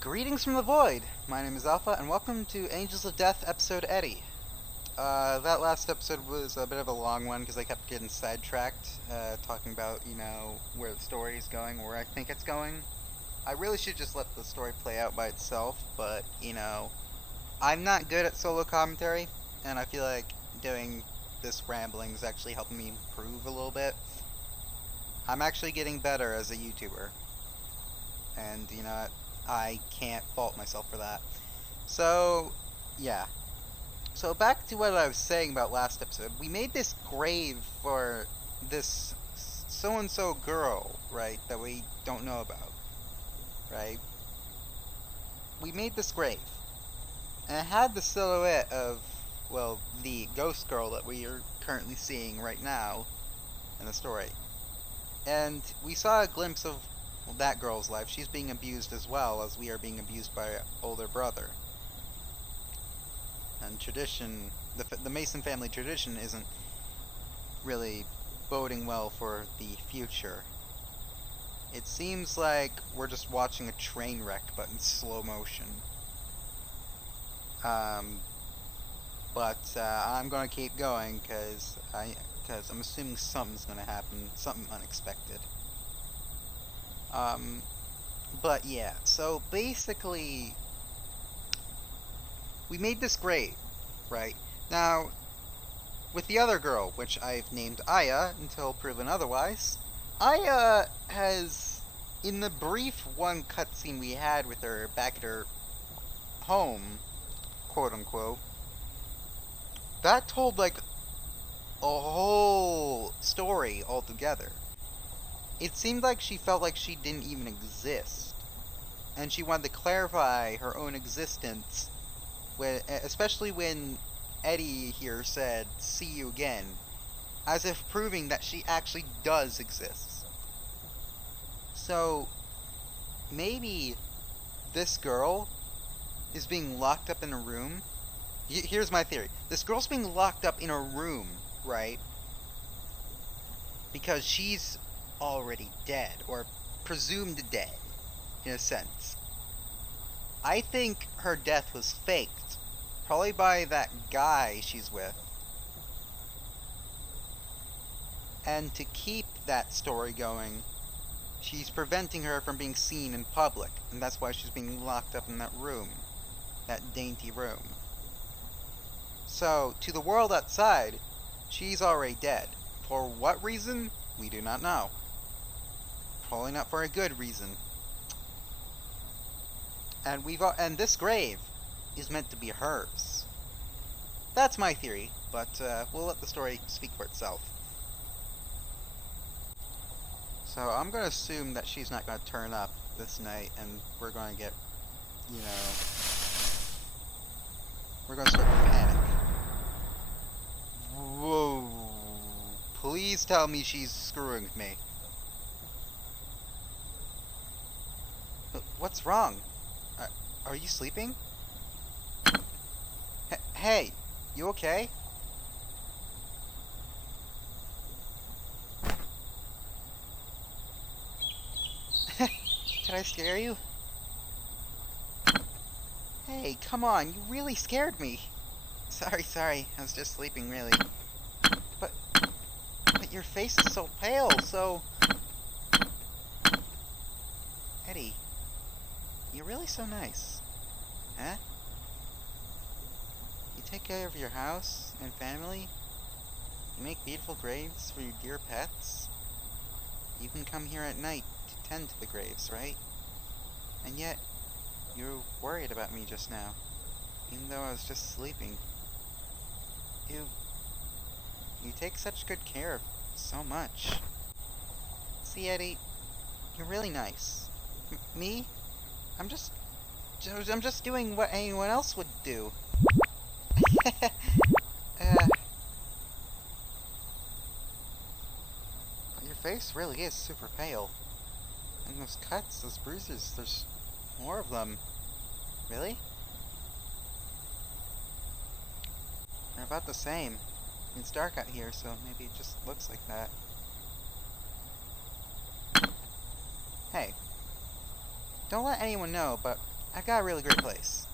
Greetings from the void! My name is Alpha, and welcome to Angels of Death, Episode.Eddie. That last episode was a bit of a long one because I kept getting sidetracked, talking about, where the story is going, where I think it's going. I really should just let the story play out by itself, but, I'm not good at solo commentary, and I feel like doing this rambling is actually helping me improve a little bit. I'm actually getting better as a YouTuber, and, I can't fault myself for that. So, yeah. So back to what I was saying about last episode. We made this grave for this so-and-so girl, right, that we don't know about, right? We made this grave. And it had the silhouette of, well, the ghost girl that we are currently seeing right now in the story. And we saw a glimpse of that girl's life. She's being abused as well as we are being abused by our older brother. And tradition, the Mason family tradition isn't really boding well for the future. It seems like we're just watching a train wreck, but in slow motion. But I'm gonna keep going because I'm assuming something's gonna happen, something unexpected. But yeah, so basically, we made this grave, right? Now, with the other girl, which I've named Aya until proven otherwise, Aya has, in the brief one cutscene we had with her back at her home, quote unquote, that told like a whole story altogether. It seemed like she felt like she didn't even exist, and she wanted to clarify her own existence, especially when Eddie here said, "See you again," as if proving that she actually does exist. So, maybe this girl is being locked up in a room. Here's my theory. This girl's being locked up in a room, right? Because she's already dead, or presumed dead, in a sense. I think her death was faked, probably by that guy she's with. And to keep that story going, she's preventing her from being seen in public, and that's why she's being locked up in that room, that dainty room. So, to the world outside, she's already dead. For what reason? We do not know. Probably not for a good reason. And this grave is meant to be hers. That's my theory, but we'll let the story speak for itself. So I'm gonna assume that she's not gonna turn up this night, and we're gonna get, we're gonna start to panic. Whoa! Please tell me she's screwing with me. What's wrong? Are you sleeping? Hey, you okay? Did I scare you? Hey, come on, you really scared me. Sorry, I was just sleeping, really. But your face is so pale, so... Eddie, you're really so nice. Huh? You take care of your house and family. You make beautiful graves for your dear pets. You can come here at night to tend to the graves, right? And yet, you were worried about me just now, even though I was just sleeping. You take such good care of so much. See, Eddie, you're really nice. Me? I'm just doing what anyone else would do. Your face really is super pale. And those cuts, those bruises, there's more of them. Really? They're about the same. It's dark out here, so maybe it just looks like that. Hey, don't let anyone know, but I got a really great place.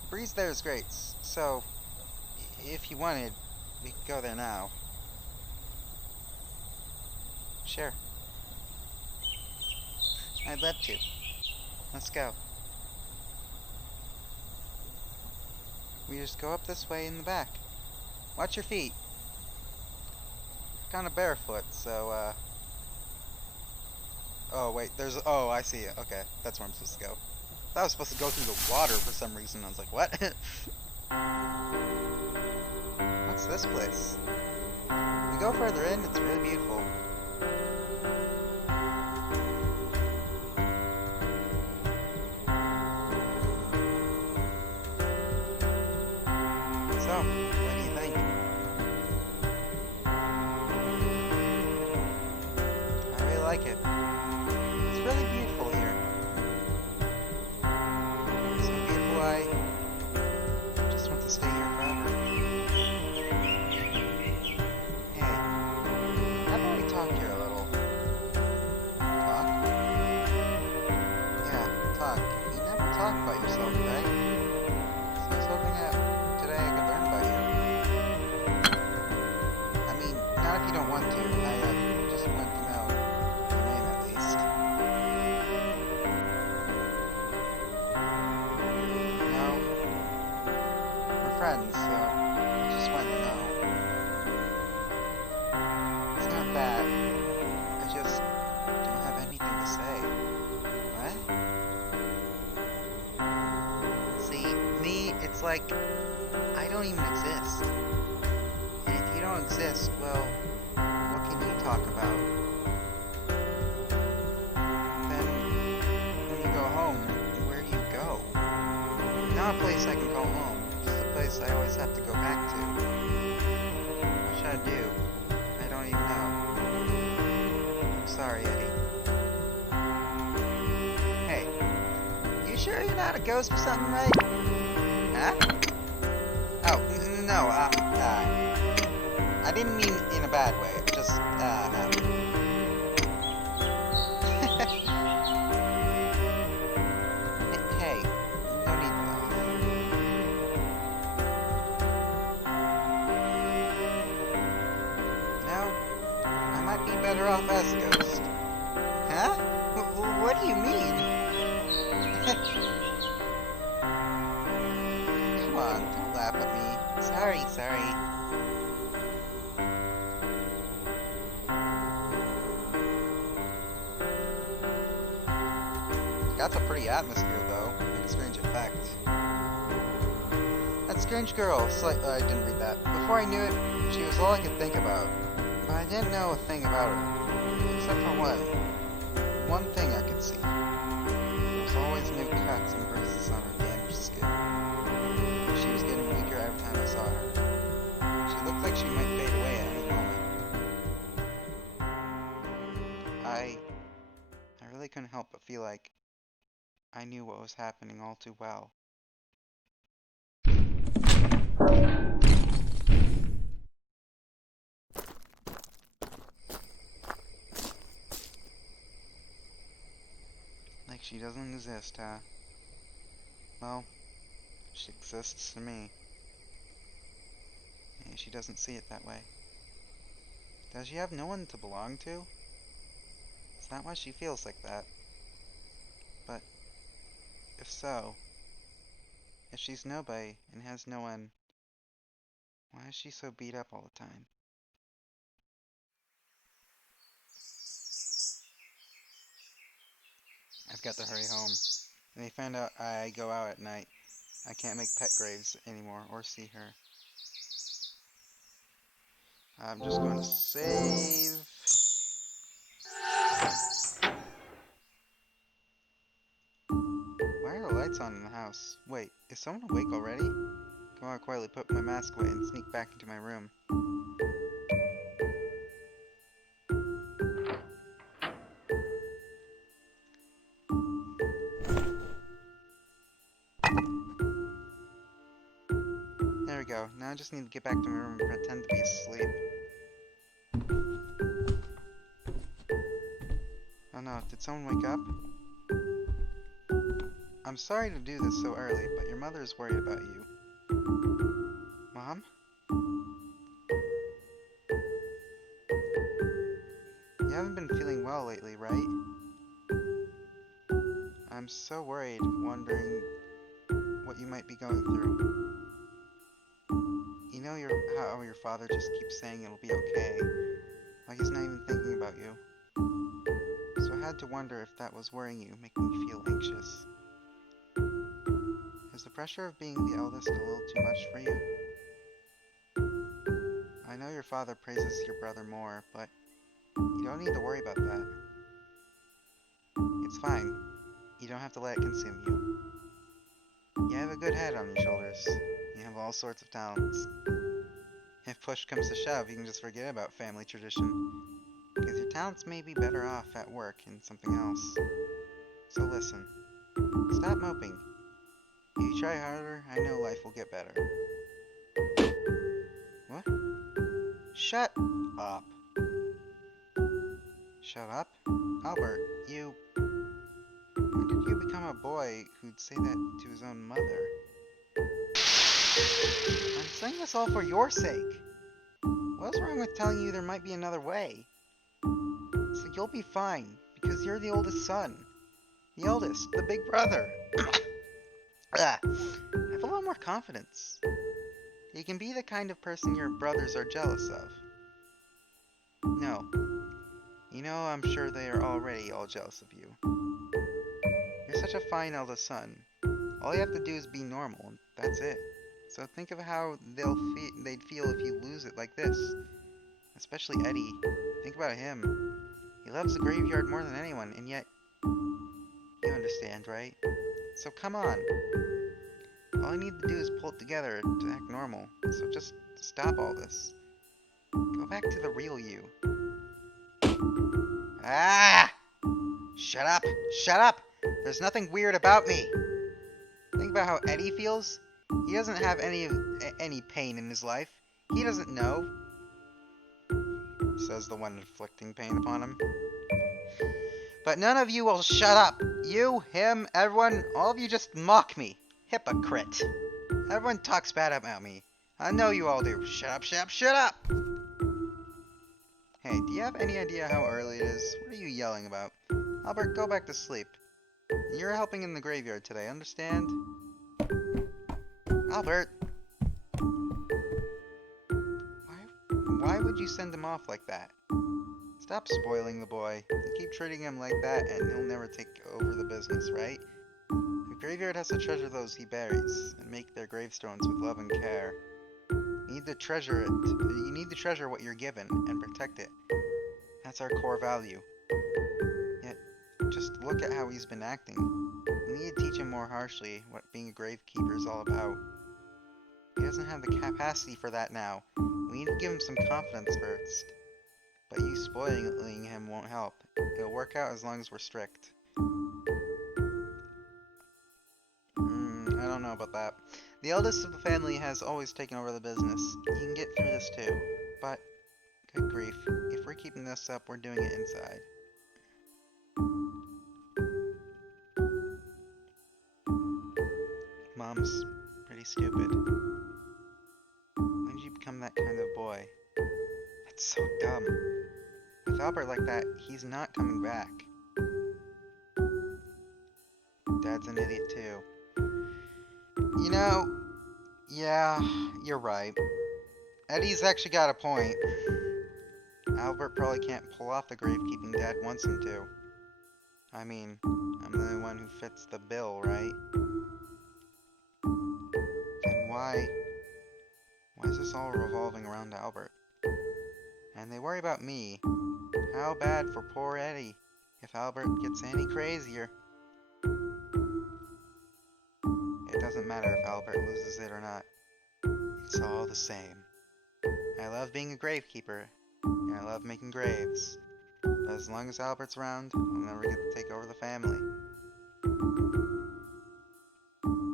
The breeze there is great, so if you wanted, we could go there now. Sure. I'd love to. Let's go. We just go up this way in the back. Watch your feet. Kind of barefoot, so, Oh, wait, oh, I see it. Okay, that's where I'm supposed to go. I thought I was supposed to go through the water for some reason. I was like, what? What's this place? We go further in, it's really beautiful. So, what do you think? I really like it. It's really beautiful here. So beautiful I just want to stay here forever. Hey, how about we talk here a little? Talk? Yeah, talk. You never talk about yourself, right? So I was hoping that today I could learn about you. I mean, not if you don't want to. I just want to know your name at least. No? We're friends, so I just want to know. It's not bad. I just don't have anything to say. What? See, me, it's like I don't even exist. And if you don't exist, well, what can you talk about? Then, when you go home, where do you go? Not a place I can call home, just a place I always have to go back to. What should I do? I don't even know. I'm sorry, Eddie. Hey, you sure you're not a ghost or something, right? Huh? Oh, no, I didn't mean in a bad way, just, Hey, no need to laugh. No, I might be better off as a ghost. Huh? What do you mean? Come on, don't laugh at me. Sorry. That's a pretty atmosphere, though. Like a strange effect. That strange girl, I didn't read that. Before I knew it, she was all I could think about. But I didn't know a thing about her. Except for one thing I could see. There was always new cuts and bruises on her damaged skin. She was getting weaker every time I saw her. She looked like she might fade away at any moment. I really couldn't help but feel like I knew what was happening all too well. Like she doesn't exist, huh? Well, she exists to me. Maybe she doesn't see it that way. Does she have no one to belong to? Is that why she feels like that? But if so, if she's nobody and has no one, why is she so beat up all the time? I've got to hurry home. And they found out I go out at night. I can't make pet graves anymore or see her. I'm just going to save. Why are the lights on in the house? Wait, is someone awake already? Come on, quietly put my mask away and sneak back into my room. There we go. Now I just need to get back to my room and pretend to be asleep. Oh no, did someone wake up? I'm sorry to do this so early, but your mother is worried about you. Mom? You haven't been feeling well lately, right? I'm so worried, wondering what you might be going through. You know how your father just keeps saying it'll be okay, like he's not even thinking about you. So I had to wonder if that was worrying you, making you feel anxious. Is the pressure of being the eldest a little too much for you? I know your father praises your brother more, but you don't need to worry about that. It's fine. You don't have to let it consume you. You have a good head on your shoulders. You have all sorts of talents. If push comes to shove, you can just forget about family tradition, because your talents may be better off at work in something else. So listen, stop moping. If you try harder, I know life will get better. What? Shut up. Shut up? Albert, when did you become a boy who'd say that to his own mother? I'm saying this all for your sake. What's wrong with telling you there might be another way? So you'll be fine, because you're the oldest son. The eldest, the big brother. Have a little more confidence. You can be the kind of person your brothers are jealous of. No. You know, I'm sure they are already all jealous of you. You're such a fine eldest son. All you have to do is be normal, and that's it. So think of how they'd feel if you lose it like this. Especially Eddie. Think about him. He loves the graveyard more than anyone, and yet... You understand, right? So come on. All I need to do is pull it together to act normal. So just stop all this. Go back to the real you. Ah! Shut up! Shut up! There's nothing weird about me. Think about how Eddie feels. He doesn't have any pain in his life. He doesn't know. Says the one inflicting pain upon him. But none of you will shut up. You, him, everyone, all of you just mock me. Hypocrite. Everyone talks bad about me. I know you all do. Shut up, shut up, shut up! Hey, do you have any idea how early it is? What are you yelling about? Albert, go back to sleep. You're helping in the graveyard today, understand? Albert! Why would you send him off like that? Stop spoiling the boy. You keep treating him like that and he'll never take over the business, right? The graveyard has to treasure those he buries and make their gravestones with love and care. You need to treasure it. You need to treasure what you're given and protect it. That's our core value. Yet, just look at how he's been acting. We need to teach him more harshly what being a gravekeeper is all about. He doesn't have the capacity for that now. We need to give him some confidence first. But you spoiling him won't help. It'll work out as long as we're strict. I don't know about that. The eldest of the family has always taken over the business. You can get through this too. But, good grief, if we're keeping this up, we're doing it inside. Mom's pretty stupid. When did you become that kind of boy? That's so dumb. With Albert like that, he's not coming back. Dad's an idiot too. You know, yeah, you're right. Eddie's actually got a point. Albert probably can't pull off the gravekeeping Dad wants him to. I mean, I'm the only one who fits the bill, right? Then why is this all revolving around Albert? And they worry about me. How bad for poor Eddie if Albert gets any crazier. It doesn't matter if Albert loses it or not. It's all the same. I love being a gravekeeper, and I love making graves. But as long as Albert's around, I'll never get to take over the family.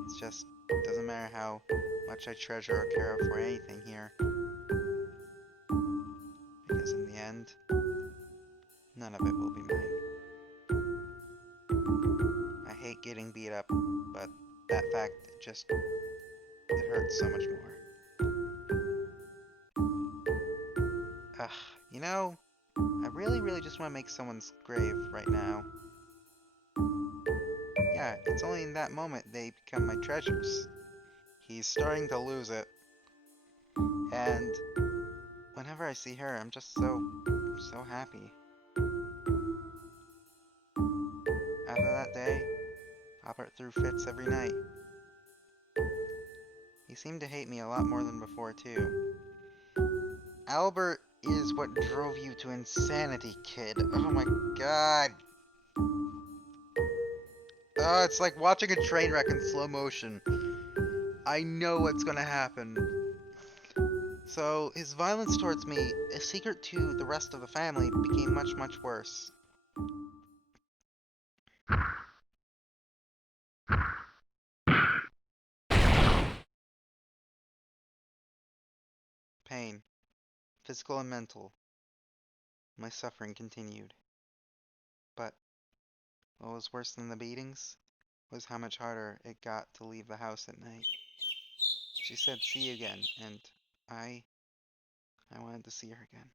It's just, it doesn't matter how much I treasure or care for anything here. Because in the end, none of it will be mine. I hate getting beat up, but that fact it hurts so much more. Ugh, you know, I really just want to make someone's grave right now. Yeah, it's only in that moment they become my treasures. He's starting to lose it, and whenever I see her, I'm just so happy. After that day, Albert threw fits every night. He seemed to hate me a lot more than before, too. Albert is what drove you to insanity, kid. Oh my god. Oh, it's like watching a train wreck in slow motion. I know what's gonna happen. So, his violence towards me, a secret to the rest of the family, became much worse. Pain, physical and mental. My suffering continued. But what was worse than the beatings was how much harder it got to leave the house at night. She said, "See you again," and I I wanted to see her again.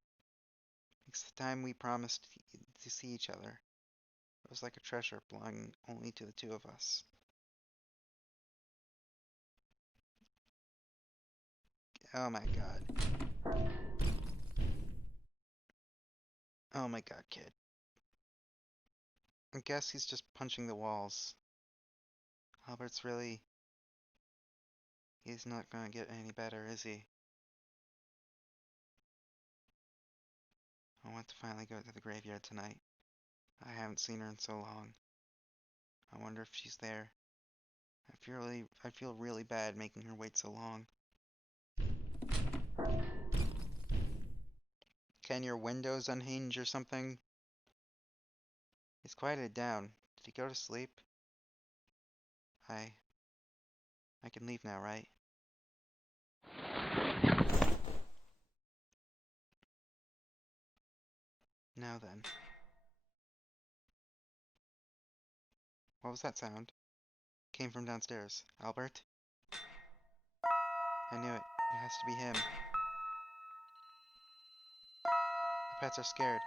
Because the time we promised to see each other, it was like a treasure belonging only to the two of us. Oh my god. Oh my god, kid. I guess he's just punching the walls. Albert's really... He's not gonna get any better, is he? I want to finally go to the graveyard tonight. I haven't seen her in so long. I wonder if she's there. I feel really bad making her wait so long. Can your windows unhinge or something? He's quieted down. Did he go to sleep? I can leave now, right? Now then. What was that sound? Came from downstairs. Albert? I knew it. It has to be him. The pets are scared.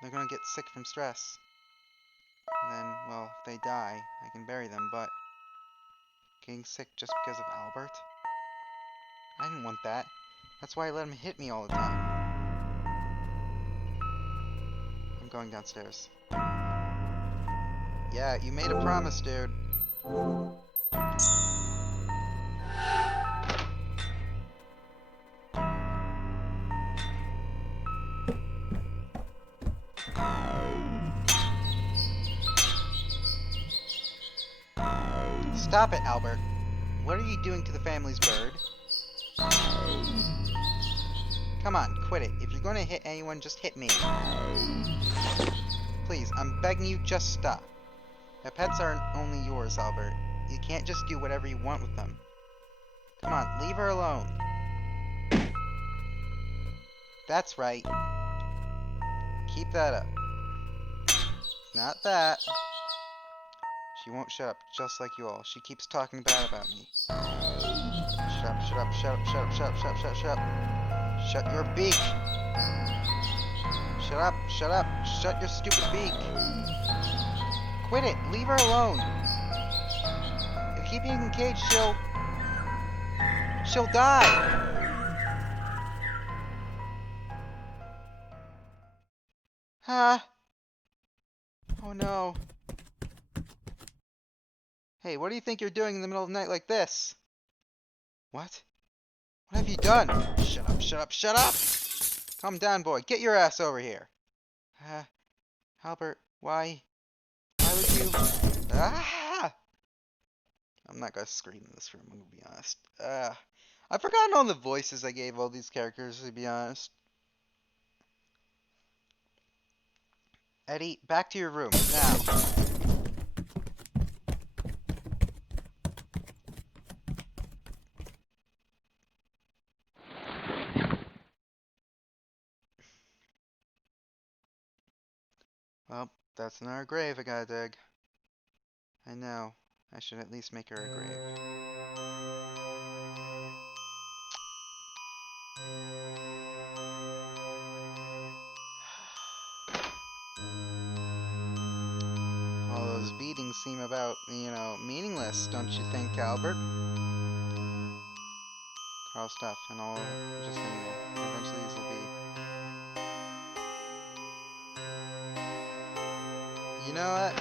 They're gonna get sick from stress. And then, well, if they die, I can bury them, but... Getting sick just because of Albert? I didn't want that. That's why I let him hit me all the time. I'm going downstairs. Yeah, you made a promise, dude. Stop it, Albert. What are you doing to the family's bird? Come on, quit it. If you're going to hit anyone, just hit me. Please, I'm begging you, just stop. The pets aren't only yours, Albert. You can't just do whatever you want with them. Come on, leave her alone. That's right. Keep that up. Not that. She won't shut up, just like you all. She keeps talking bad about me. Shut up, shut up, shut up, shut up, shut up, shut up, shut up, shut up. Shut your beak. Shut up, shut up, shut your stupid beak. Quit it, leave her alone. If you keep being caged, she'll die. Huh? Oh no. Hey, what do you think you're doing in the middle of the night like this? What? What have you done? Shut up, shut up, shut up! Calm down, boy. Get your ass over here. Albert, why would you... Ah! I'm not gonna scream in this room, I'm gonna be honest. I've forgotten all the voices I gave all these characters, to be honest. Eddie, back to your room, now. Well, that's another grave I gotta dig. I know. I should at least make her a grave. All those beatings seem about, meaningless, don't you think, Albert? Carl, stuff, and all of it. Just hang there. Eventually these will be... You know what?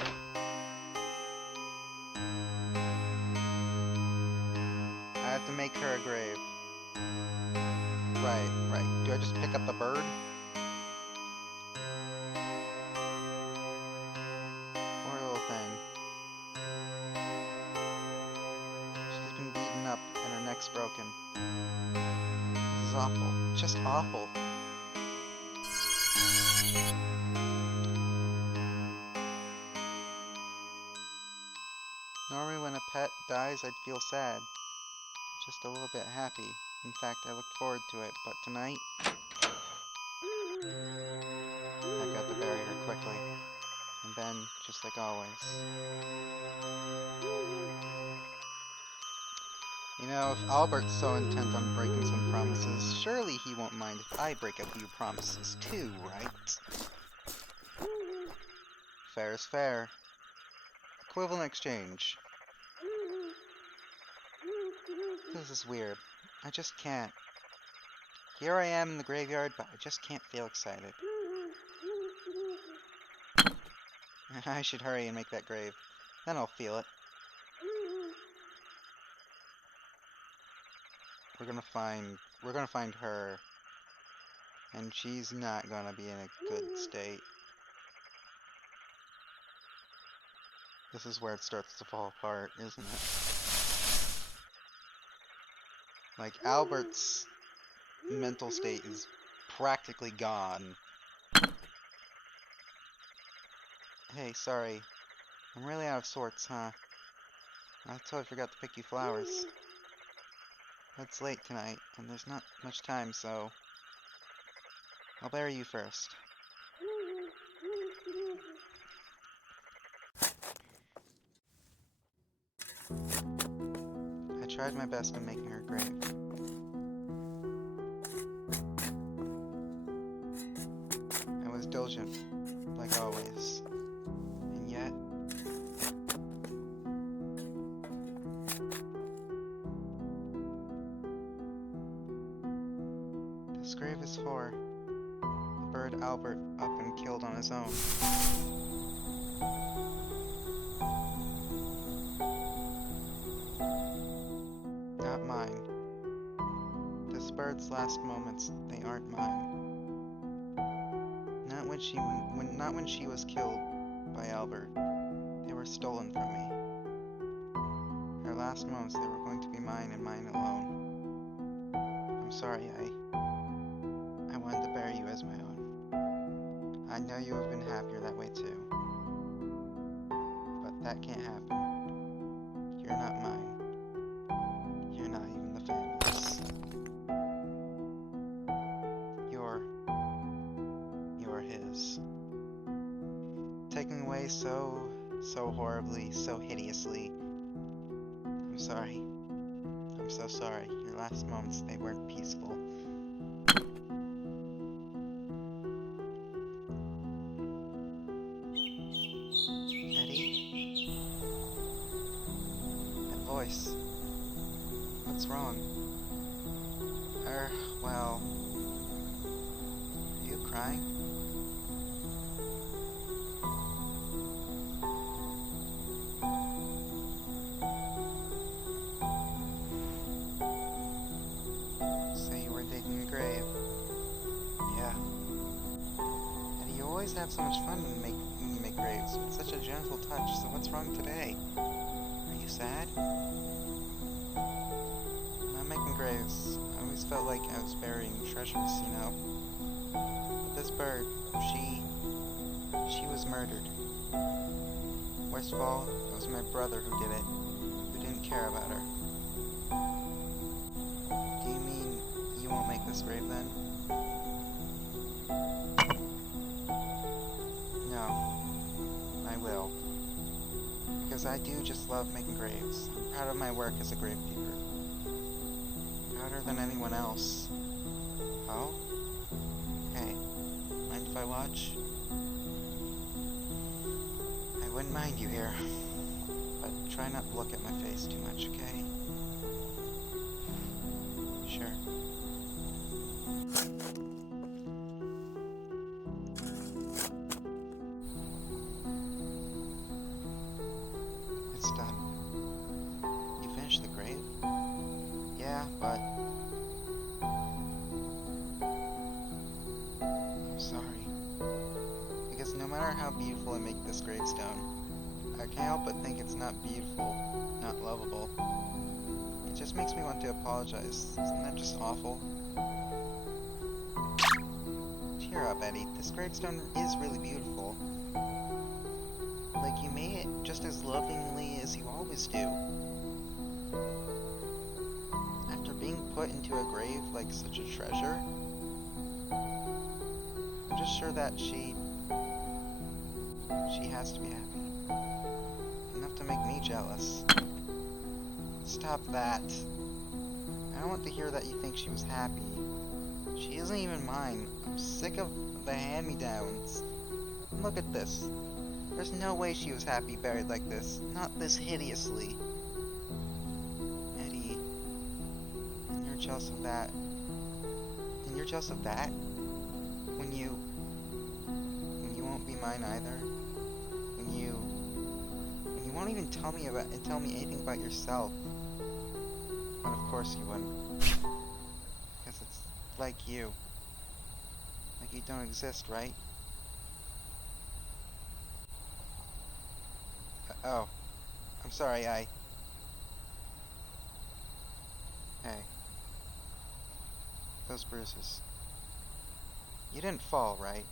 I have to make her a grave. Right. Do I just pick up the bird? Poor little thing. She's been beaten up and her neck's broken. This is awful. Just awful. Normally when a pet dies, I'd feel sad. Just a little bit happy. In fact, I looked forward to it, but tonight... I've got to bury her quickly. And then, just like always. You know, if Albert's so intent on breaking some promises, surely he won't mind if I break a few promises too, right? Fair is fair. Equivalent exchange. This is weird. I just can't. Here I am in the graveyard, but I just can't feel excited. I should hurry and make that grave. Then I'll feel it. We're gonna find her. And she's not gonna be in a good state. This is where it starts to fall apart, isn't it? Like, Albert's mental state is practically gone. Hey, sorry. I'm really out of sorts, huh? I totally forgot to pick you flowers. It's late tonight, and there's not much time, so... I'll bury you first. I tried my best in making her grave. I was diligent, like always. And yet... This grave is for the bird Albert up and killed on his own. Not mine. This bird's last moments, they aren't mine. Not when she was killed by Albert. They were stolen from me. Her last moments, they were going to be mine and mine alone. I'm sorry, I wanted to bury you as my own. I know you have been happier that way too. But that can't happen. You're not mine. You're not even the family's. You're his. Taken away so horribly, so hideously. I'm sorry. I'm so sorry. Your last moments, they weren't peaceful. Eddie? That voice. What's wrong? Well... Are you crying? Have so much fun when you make graves with such a gentle touch, so what's wrong today? Are you sad? When I'm making graves, I always felt like I was burying treasures, you know? But this bird, she was murdered. Worst of all, it was my brother who did it, who didn't care about her. Do you mean you won't make this grave then? because I do just love making graves. I'm proud of my work as a gravekeeper. Prouder than anyone else. Oh? Hey, mind if I watch? I wouldn't mind you here, but try not to look at my face too much, okay? Sure. It's done. You finished the grave? Yeah, but... I'm sorry. Because no matter how beautiful I make this gravestone, I can't help but think it's not beautiful, not lovable. It just makes me want to apologize. Isn't that just awful? Cheer up, Eddie. This gravestone is really beautiful. Like, you made it just as lovingly as you always do. After being put into a grave like such a treasure, I'm just sure that she has to be happy. Enough to make me jealous. Stop that. I don't want to hear that you think she was happy. She isn't even mine. I'm sick of the hand-me-downs. Look at this. There's no way she was happy buried like this. Not this hideously. Eddie, and you're jealous of that. And you're jealous of that? When you won't be mine either? When you won't even tell me anything about yourself. But of course you wouldn't. Because it's like you. Like you don't exist, right? Oh. I'm sorry, Hey. Those bruises. You didn't fall, right?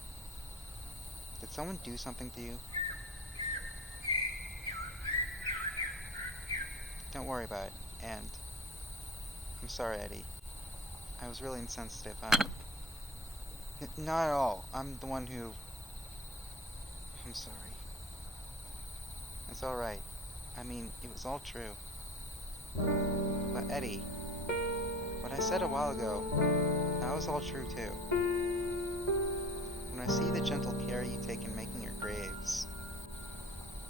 Did someone do something to you? Don't worry about it, and... I'm sorry, Eddie. I was really insensitive. Not at all. I'm the one who... I'm sorry. It's alright. I mean, it was all true. But Eddie, what I said a while ago, that was all true too. When I see the gentle care you take in making your graves,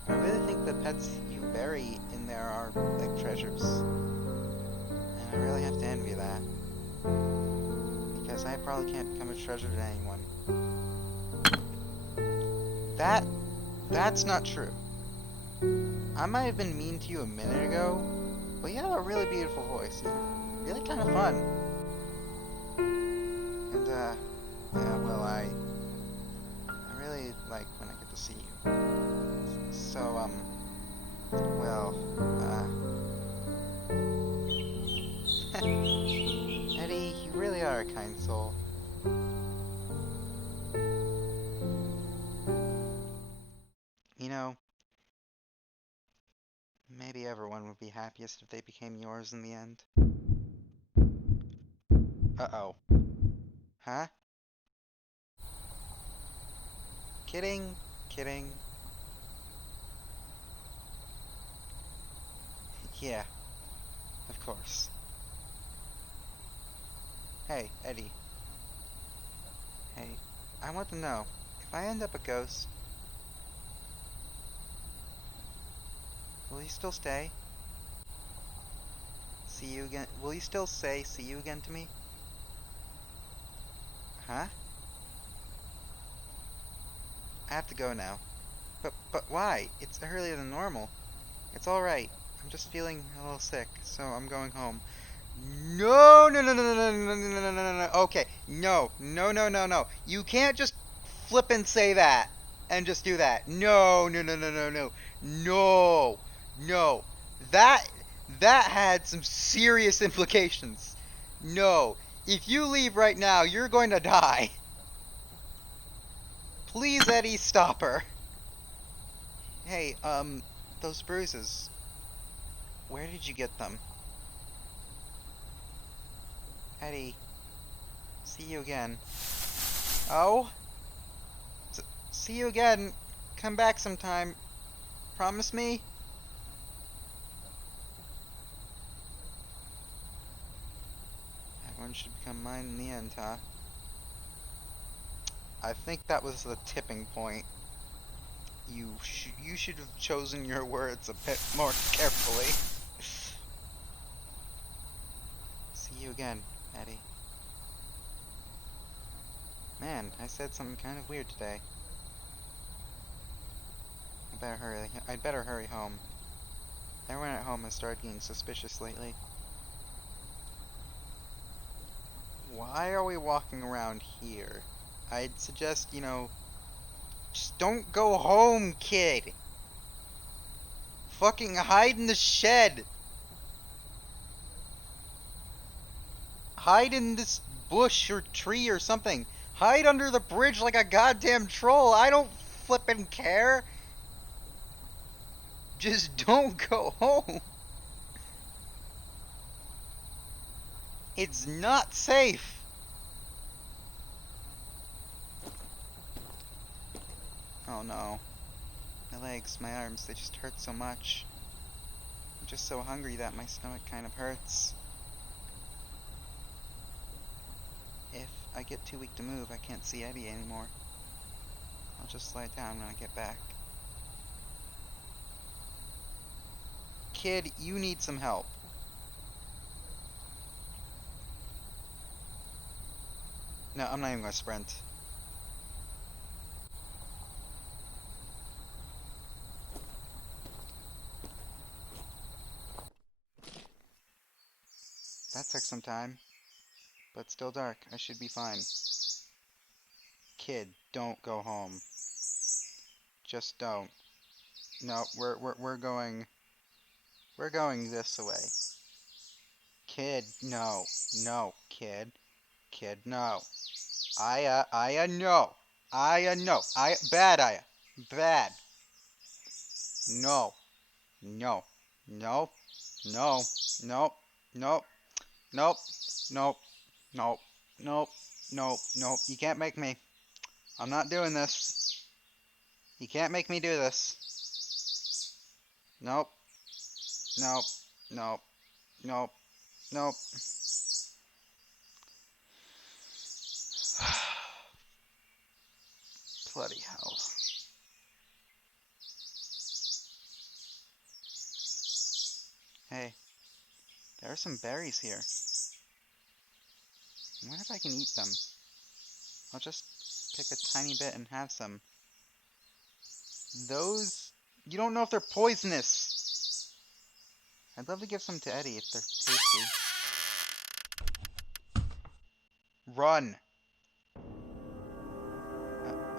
I really think the pets you bury in there are like treasures. And I really have to envy that. Because I probably can't become a treasure to anyone. That's not true. I might have been mean to you a minute ago, but you have a really beautiful voice. You're really kind of fun. And, yeah, well, I really like when I get to see you. So, well, Eddie, you really are a kind soul. You know, maybe everyone would be happiest if they became yours in the end. Uh-oh. Huh? Kidding. Kidding. Yeah, of course. Hey, Eddie. Hey, I want to know, if I end up a ghost, will you still stay? See you again? Will you still say see you again to me? Huh? I have to go now. But why? It's earlier than normal. It's alright. I'm just feeling a little sick, so I'm going home. No, no, no, no, no, no, no, no, no, no, no. Okay, no, no, no, no, no. You can't just flip and say that and just do that. No, no, no, no, no, no, no, no. That had some serious implications. No, if you leave right now, you're going to die. Please, Eddie, stop her. Hey, those bruises. Where did you get them? Eddie, see you again. Oh? See you again. Come back sometime. Promise me? Everyone should become mine in the end, huh? I think that was the tipping point. You should have chosen your words a bit more carefully. See you again, Eddie. Man, I said something kind of weird today. I'd better hurry home. Everyone at home has started getting suspicious lately. Why are we walking around here? I'd suggest, just don't go home, kid! Fucking hide in the shed! Hide in this bush or tree or something! Hide under the bridge like a goddamn troll! I don't flippin' care! Just don't go home! It's not safe! Oh no. My legs, my arms, they just hurt so much. I'm just so hungry that my stomach kind of hurts. If I get too weak to move, I can't see Eddie anymore. I'll just lie down when I get back. Kid, you need some help. No, I'm not even gonna sprint. That took some time. But still dark. I should be fine. Kid, don't go home. Just don't. No, we're going this way. Kid, no. No, kid. Kid, no. Aya, no. Aya, no. Bad, Aya. Bad. No. No. No. No. No. No. Nope. Nope. Nope. Nope. Nope. Nope. You can't make me. I'm not doing this. You can't make me do this. Nope. Nope. Nope. Nope. Nope. Bloody hell. Hey, there are some berries here. I wonder if I can eat them. I'll just pick a tiny bit and have some. Those... You don't know if they're poisonous! I'd love to give some to Eddie if they're tasty. Run!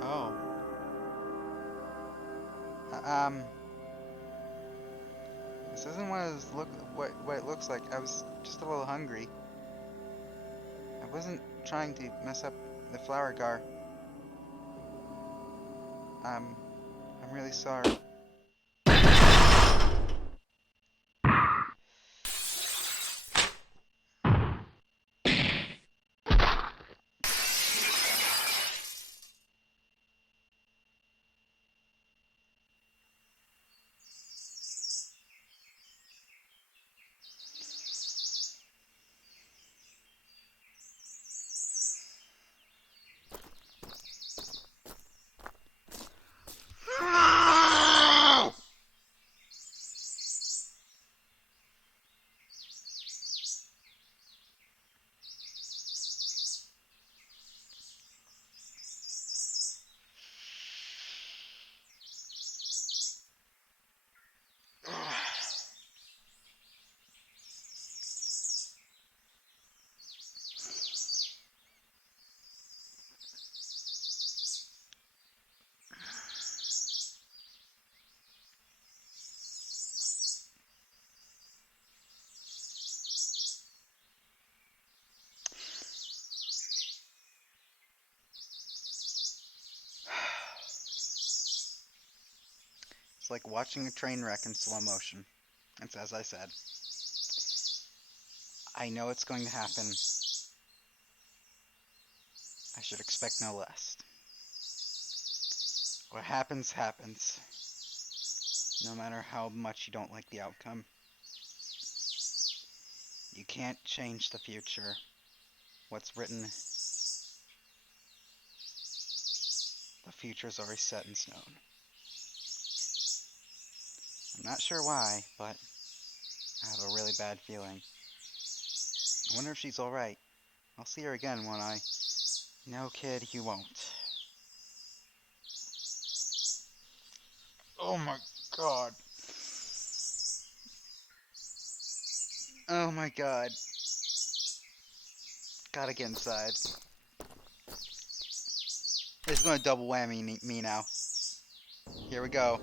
Oh. This isn't what it looks like. I was just a little hungry. I wasn't trying to mess up the flower gar. I'm really sorry. It's like watching a train wreck in slow motion. It's as I said. I know it's going to happen. I should expect no less. What happens, happens. No matter how much you don't like the outcome. You can't change the future. what's written, the future's already set in stone. I'm not sure why, but I have a really bad feeling. I wonder if she's alright. I'll see her again, won't I? No, kid, you won't. Oh my god. Oh my god. Gotta get inside. It's gonna double whammy me now. Here we go.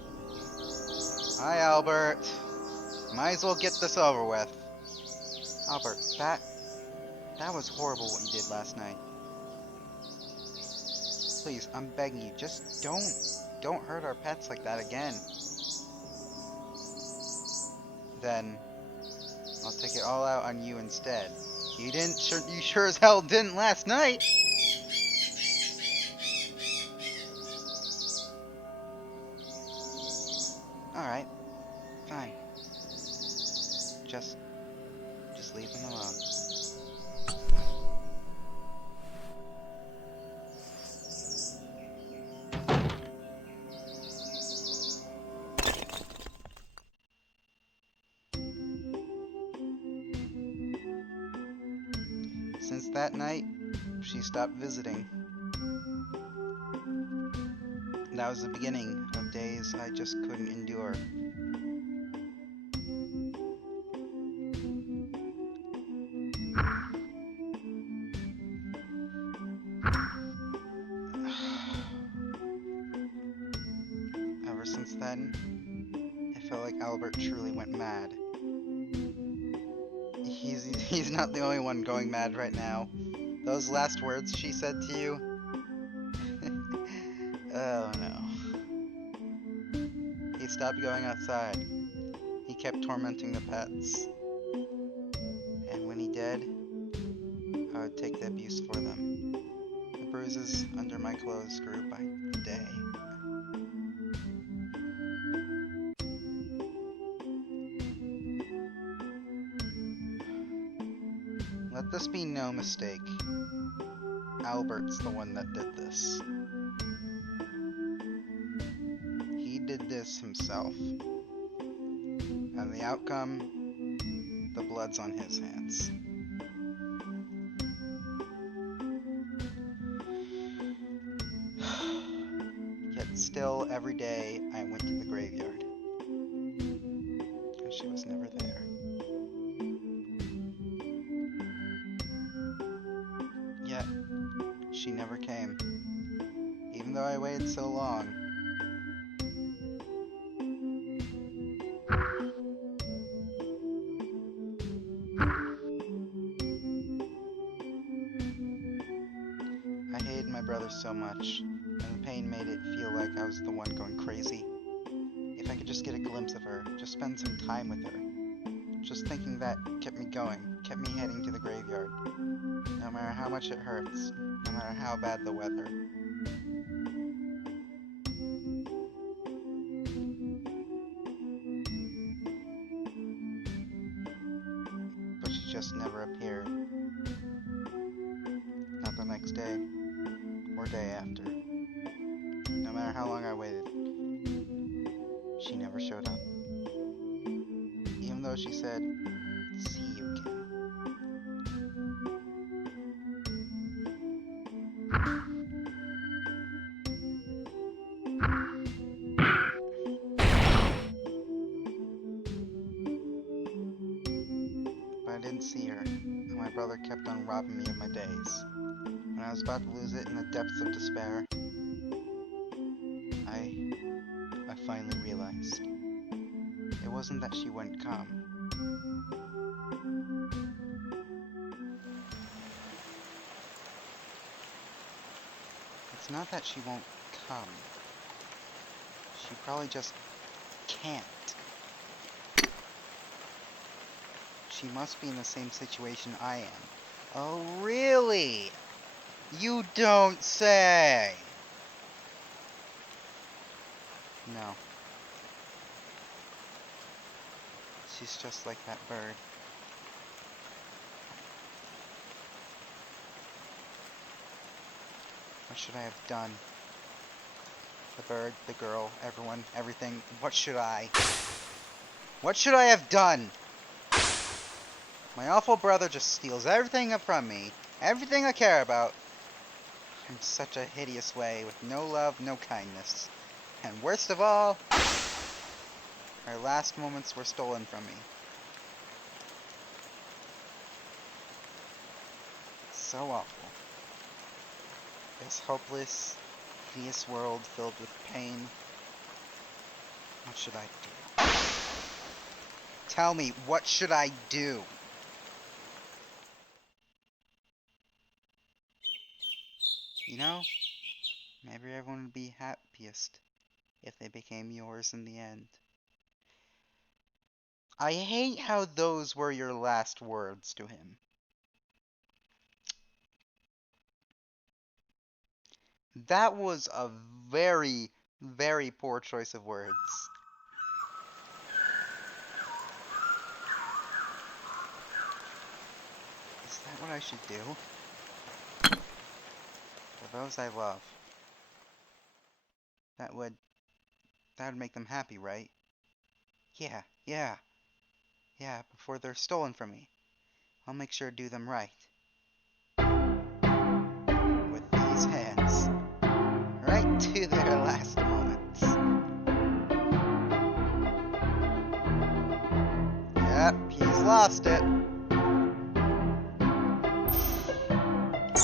Hi, Albert. Might as well get this over with. Albert, that was horrible what you did last night. Please, I'm begging you, just don't hurt our pets like that again. Then I'll take it all out on you instead. You sure as hell didn't last night. Alright, fine. Just leave them alone. Since that night, she stopped visiting. That was the beginning of days I just couldn't endure. Ever since then, it felt like Albert truly went mad. He's not the only one going mad right now. Those last words she said to you. Oh no. He stopped going outside. He kept tormenting the pets. And when he did, I would take the abuse for them. The bruises under my clothes grew by the day. Let this be no mistake. Albert's the one that did this. He did this himself. And the outcome, the blood's on his hands. Yet still, every day, I went to the graveyard. And she was never there. Yet, she never came. Even though I waited so long. I hated my brother so much, and the pain made it feel like I was the one going crazy. If I could just get a glimpse of her, just spend some time with her. Just thinking that kept me going, kept me heading to the graveyard. No matter how much it hurts, no matter how bad the weather. But she just never appeared. Not the next day, or day after. No matter how long I waited, she never showed up. Even though she said, "See you again." But I didn't see her, and my brother kept on robbing me of my days. When I was about to lose it in the depths of despair, I finally realized. It wasn't that she wouldn't come. It's not that she won't come. She probably just can't. She must be in the same situation I am. Oh, really? You don't say! No. She's just like that bird. What should I have done? The bird, the girl, everyone, everything. What should I? What should I have done? My awful brother just steals everything from me. Everything I care about. In such a hideous way, with no love, no kindness. And worst of all, our last moments were stolen from me. So awful. This hopeless, hideous world filled with pain. What should I do? Tell me, what should I do? You know, maybe everyone would be happiest if they became yours in the end. I hate how those were your last words to him. That was a very, very poor choice of words. Is that what I should do? For those I love. That would make them happy, right? Yeah, before they're stolen from me. I'll make sure to do them right. With these hands. Right to their last moments. Yep, he's lost it.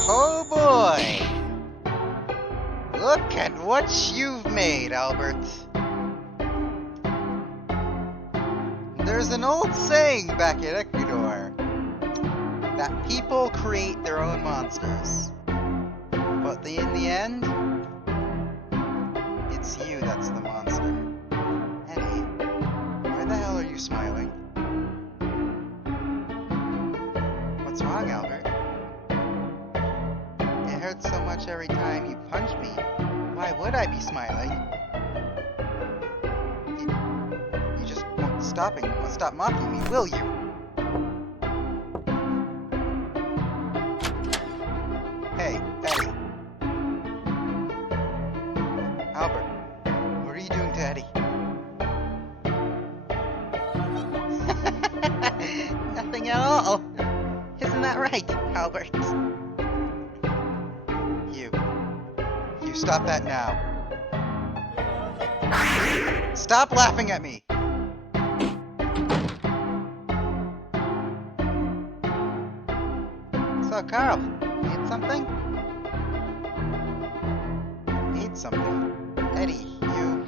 Oh boy! Look at what you've made, Albert. There's an old saying back in Ecuador that people create their own monsters. But in the end, it's you that's the monster. Eddie, why the hell are you smiling? What's wrong, Albert? It hurts so much every time you punch me. Why would I be smiling? You just won't stop mocking me, will you? Hey, Eddie. Albert, what are you doing to Eddie? Nothing at all. Isn't that right, Albert? You stop that now. Stop laughing at me! So, Carl, need something? Need something? Eddie, you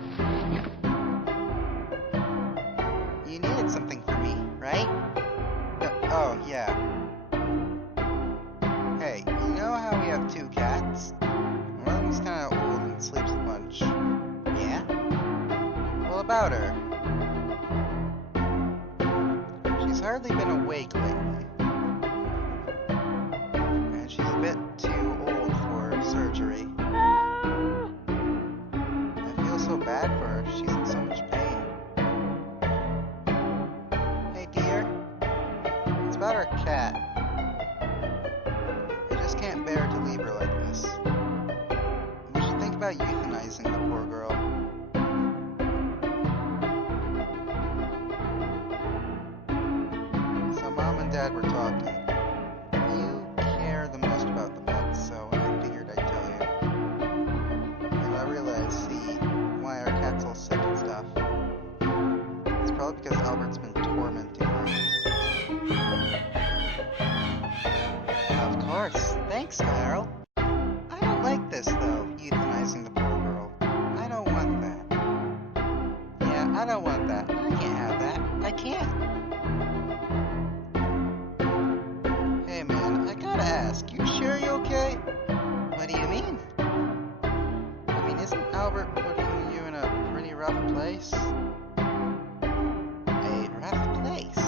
needed something from me, right? Oh, yeah. Hey, you know how we have two cats? One of them's kinda old and sleeps a bunch. Yeah? Well, about her. She's hardly been awake lately. And she's a bit too old for surgery. I feel so bad for her. She's in so much pain. Hey, dear. It's about our cat. I just can't bear to leave her like this. We should think about euthanizing the poor girl. So Mom and Dad were talking. You care the most about the pets, so I figured I'd tell you. And I realized, see, why our cat's all sick and stuff. It's probably because Albert's been tormenting her. Of course. Thanks, Carol. I don't like this, though, euthanizing the poor girl. I don't want that. Yeah, I don't want that. I can't have that. I can't. Hey, man, I gotta ask, you sure you're okay? What do you mean? I mean, isn't Albert putting you in a pretty rough place? A rough place?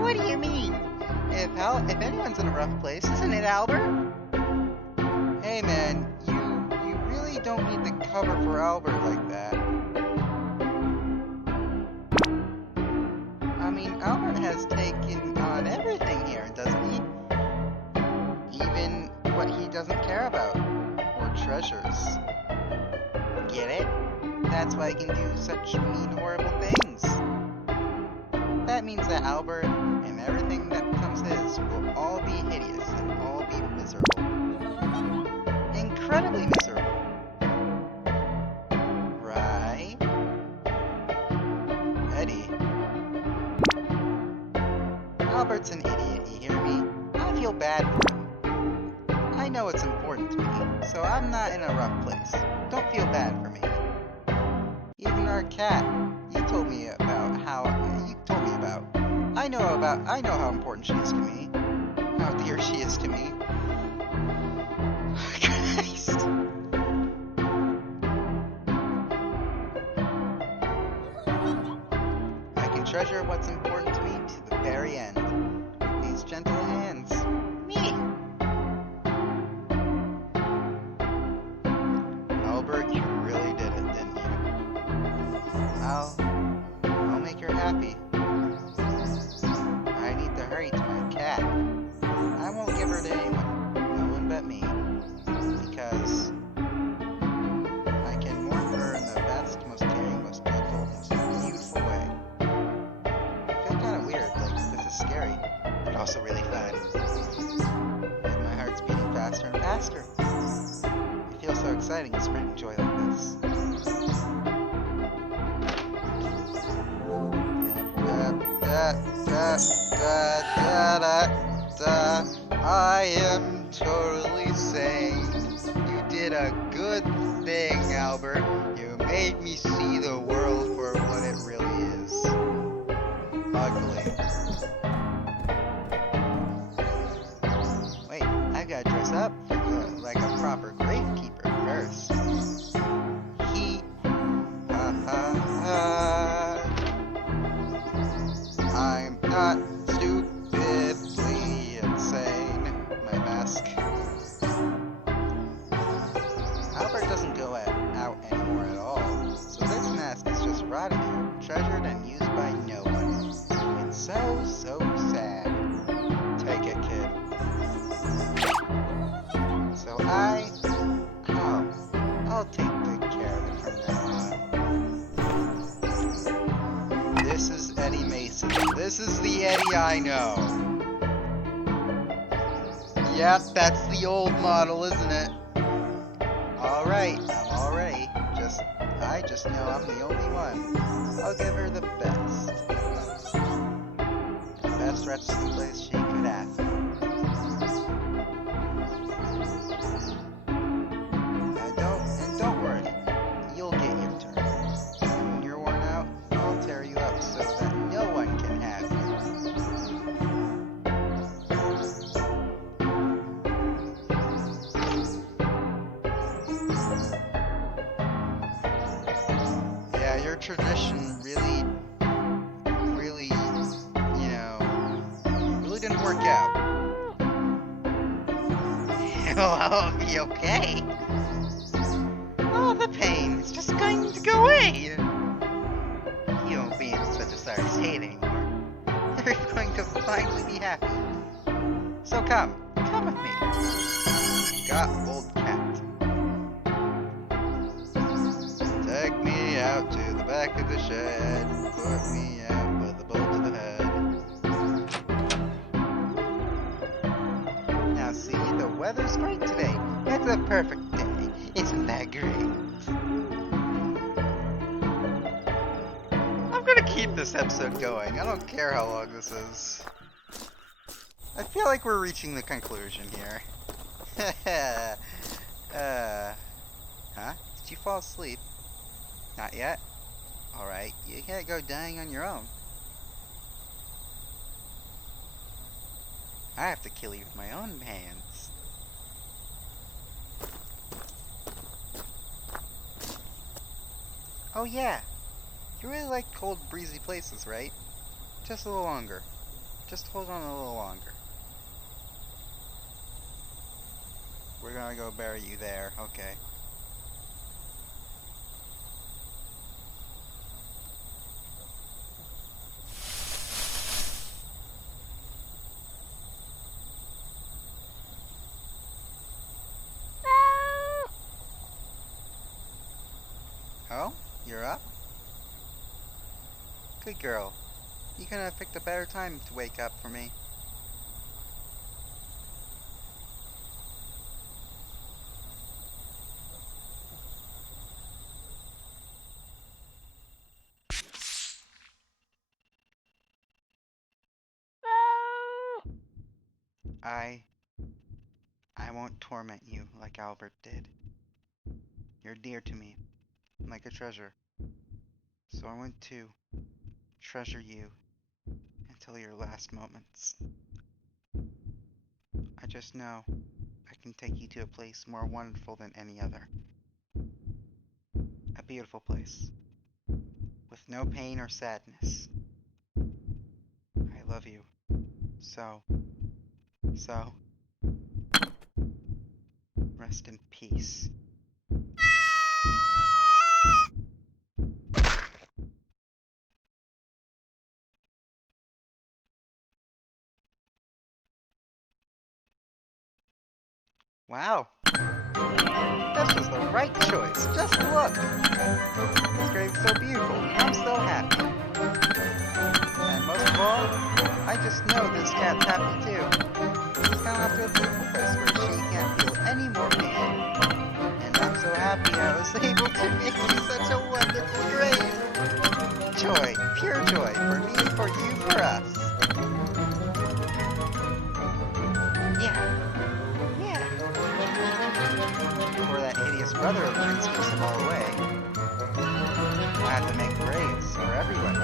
What do you mean? If anyone's in a rough place, isn't it Albert? Hey man, you really don't need to cover for Albert like that. I mean, Albert has taken on everything here, doesn't he? That's why I can do such mean, horrible things. That means that Albert and everything that becomes his will all be hideous and all be miserable. Incredibly miserable. Right? Eddie. Albert's an idiot, you hear me? I feel bad for him. I know it's important to me, so I'm not in a rough place. Don't feel bad for me. Even our cat, you told me about. I know how important she is to me. How dear she is to me. Christ. I can treasure what's important to me to the very end. These gentle hands. Me. Albert, you really did it, didn't you? I'll make her happy. I need to hurry to my cat. I won't give her to anyone. No one but me. Because I can mourn her in the best, most caring, most gentle, most beautiful way. I feel kind of weird, like this is scary, but also really fun. And my heart's beating faster and faster. It feels so exciting to spreading joy like this. I am totally sane. You did a good thing, Albert. You made me see the world for what it really is. Ugly. Wait, I gotta dress up like a proper gravekeeper first. I'm not stupidly insane. My mask. Albert doesn't go out anymore at all, so this mask is just rotting here, treasured and used by no one. It's so sad. Take it, kid. So I'll take good care of it from now on. This is Eddie Mason. This is the Eddie I know. Yep, that's the old model, isn't it? Alright, I'm all ready. I just know I'm the only one. I'll give her the best. The best resting place she could ask for. And don't worry. You'll get your turn. When you're worn out, I'll tear you up so that no one can have you. Yeah, your tradition really, really didn't work out. I'll be okay. Oh, the pain is just going to go away. You won't be in such a sorry state anymore. You're going to finally be happy. So come with me. Got old cat. Take me out to the back of the shed. Put me out with a bolt to the head. Now see, the weather's great today. It's a perfect day. Isn't that great? I'm gonna keep this episode going. I don't care how long this is. I feel like we're reaching the conclusion here. Huh? Did you fall asleep? Not yet? Alright, you can't go dying on your own. I have to kill you with my own hands. Oh yeah, you really like cold, breezy places, right? Just a little longer. Just hold on a little longer. We're gonna go bury you there, okay. Oh? You're up? Good girl. You couldn't have picked a better time to wake up for me. I won't torment you like Albert did. You're dear to me, like a treasure. So I want to treasure you until your last moments. I just know I can take you to a place more wonderful than any other. A beautiful place, with no pain or sadness. I love you. So, rest in peace. Wow, this was the right choice. Just look. This grave's so beautiful, and I'm so happy. And most of all, I just know this cat's happy too. She's gone off to a beautiful place where she can't feel any more pain. And I'm so happy I was able to make you such a wonderful grave. Joy, pure joy, for me, for you, for us. Yeah. Before that hideous brother of mine sweeps them all away, I have to make graves for everyone.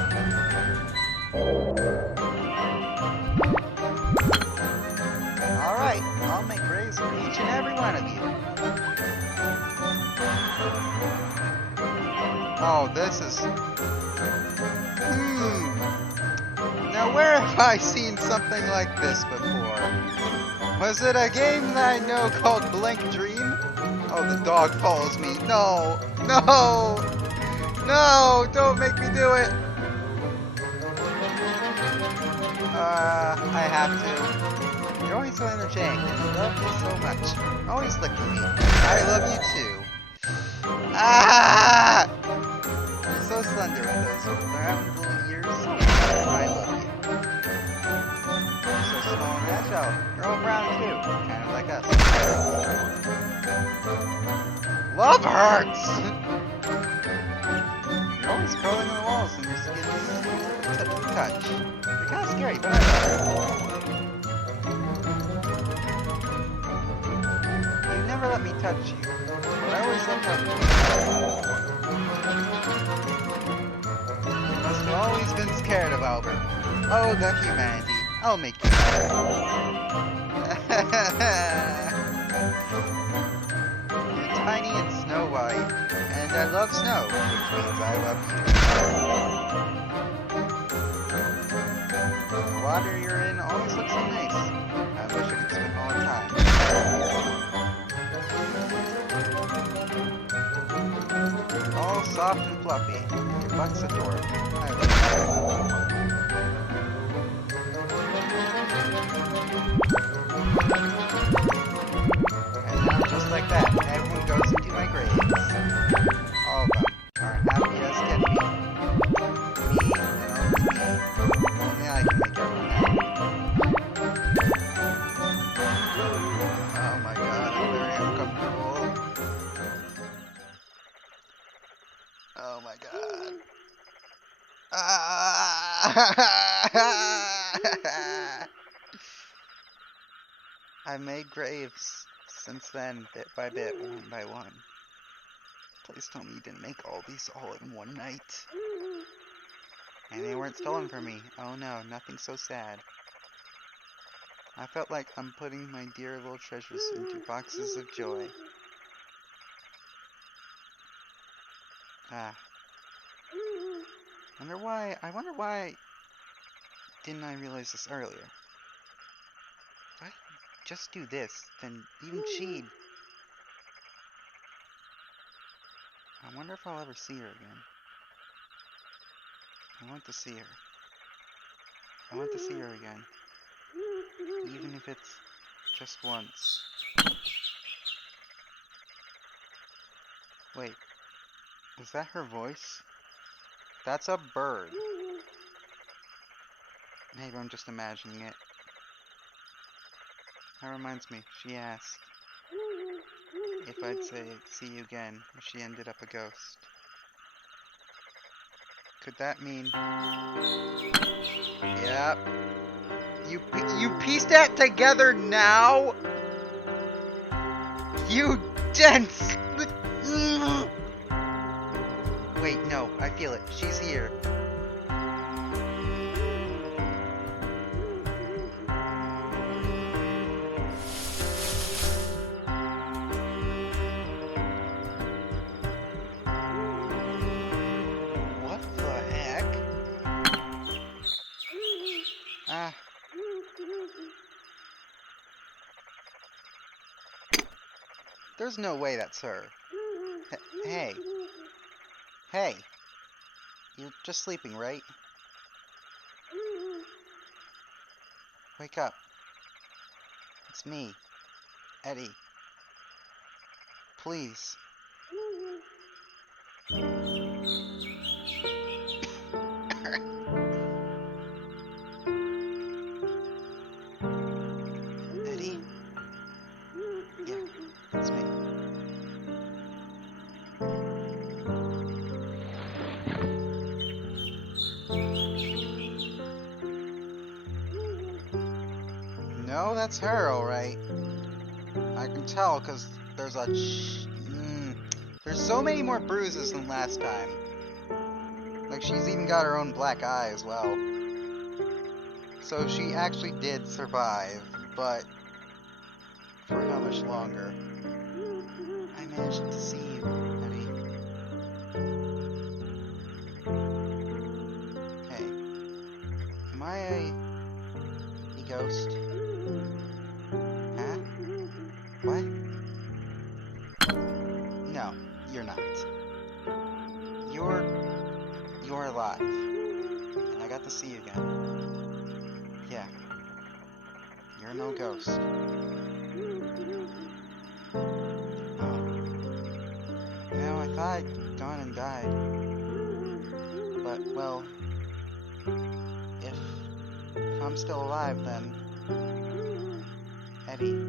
Alright, I'll make graves for each and every one of you. Oh, this is... Now where have I seen something like this before? Was it a game that I know called Blank Dream? Oh, the dog follows me. No! No! No! Don't make me do it! I have to. You're always so energetic, and I love you so much. Always look at me. I love you too. Ah! You're so slender with those round little ears. I love you. You're so small and agile. You're all brown too, kind of like us. Love hurts! You're always crawling on the walls and your skin is tip to touch. You're kind of scary, but I love you. You never let me touch you, but I always loved how you must have always been scared of Albert. Oh, the humanity. I'll make you You're tiny and snow white, and I love snow, which means I love you. The water you're in always looks so nice. I wish I could swim all the time. You're all soft and fluffy, and your butt's adorable. I love you. And now, just like that, everyone goes into my graves. All of them are happy as can be. Me and only me. Only I can make everyone happy. Oh my god, I'm very uncomfortable. Oh my god. I made graves since then, bit by bit, one by one. Please tell me you didn't make all these all in one night. And they weren't stolen from me. Oh no, nothing so sad. I felt like I'm putting my dear little treasures into boxes of joy. I wonder why didn't I realize this earlier? If I just do this, then even she'd... I wonder if I'll ever see her again. I want to see her. I want to see her again. Even if it's just once. Wait. Is that her voice? That's a bird. Maybe I'm just imagining it. That reminds me, she asked if I'd say see you again if she ended up a ghost. Could that mean... Yep. You pieced that together now? You dense... Wait, no, I feel it. She's here. What the heck? There's no way that's her. Hey. Hey. You're just sleeping, right? Wake up. It's me, Eddie. Please. Eddie? Yeah, it's me. No, that's her, alright. I can tell, because there's there's so many more bruises than last time. Like, she's even got her own black eye as well. So she actually did survive, but for how much longer? I managed to see you, Eddie. Hey, am I a ghost? Huh? What? No, you're not. You're alive. And I got to see you again. Yeah. You're no ghost. Oh. No, I thought I'd gone and died. But, well, if I'm still alive, then... Eddie,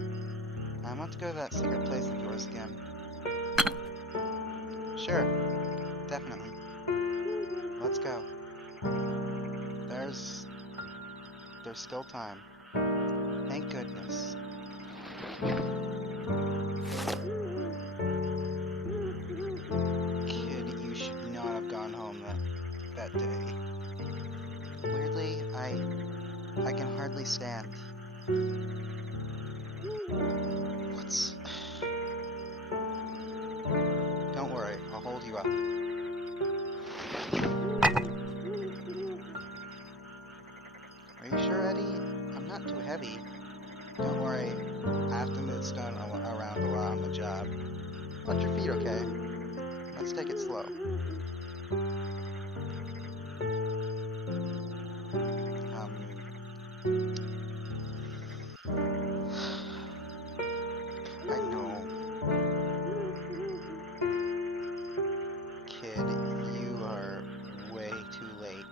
I want to go to that secret place of yours again. Sure, definitely. Let's go. There's still time. Thank goodness. Kid, you should not have gone home that day. Weirdly, I can hardly stand. What's... Don't worry, I'll hold you up. Are you sure, Eddie? I'm not too heavy. Don't worry, I have to move stone around a lot on the job. Watch your feet, okay? Let's take it slow. I know. Kid, you are way too late.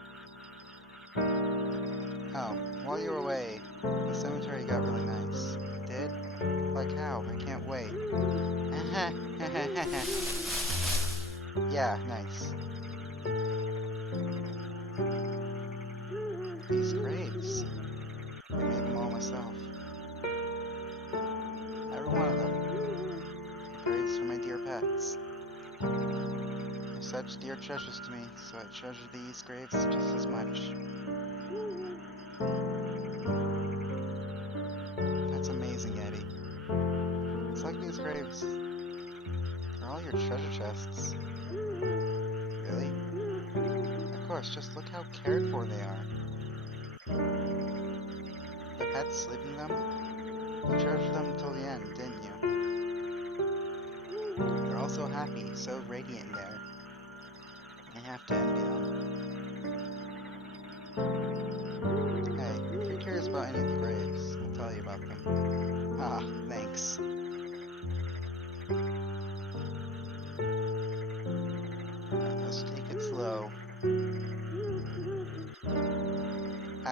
Oh, while you were away, the cemetery got really nice. It did? Like how? I can't wait. Yeah, nice. These graves. I made them all myself. Every one of them. Graves for my dear pets. They're such dear treasures to me, so I treasure these graves just as much. That's amazing, Eddie. It's like these graves are all your treasure chests. Really? Of course, just look how cared for they are. The pets sleeping them? You treasured them until the end, didn't you? They're all so happy, so radiant in there. I have to envy them. Hey, if you're curious about any of the graves, I'll tell you about them. Ah, thanks.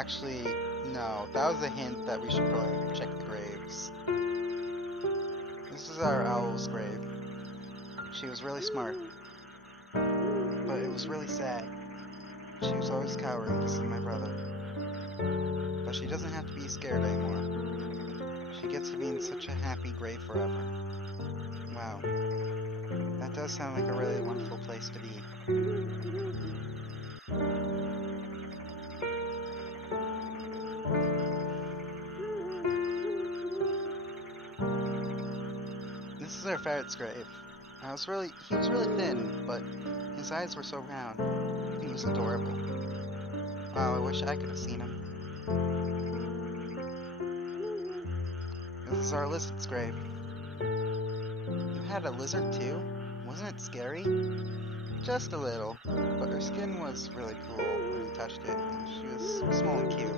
Actually, no. That was a hint that we should probably check the graves. This is our owl's grave. She was really smart. But it was really sad. She was always cowering to see my brother. But she doesn't have to be scared anymore. She gets to be in such a happy grave forever. Wow. That does sound like a really wonderful place to be. This is our ferret's grave. He was really thin, but his eyes were so round. He was adorable. Wow, I wish I could have seen him. This is our lizard's grave. You had a lizard too? Wasn't it scary? Just a little, but her skin was really cool when you touched it, and she was small and cute.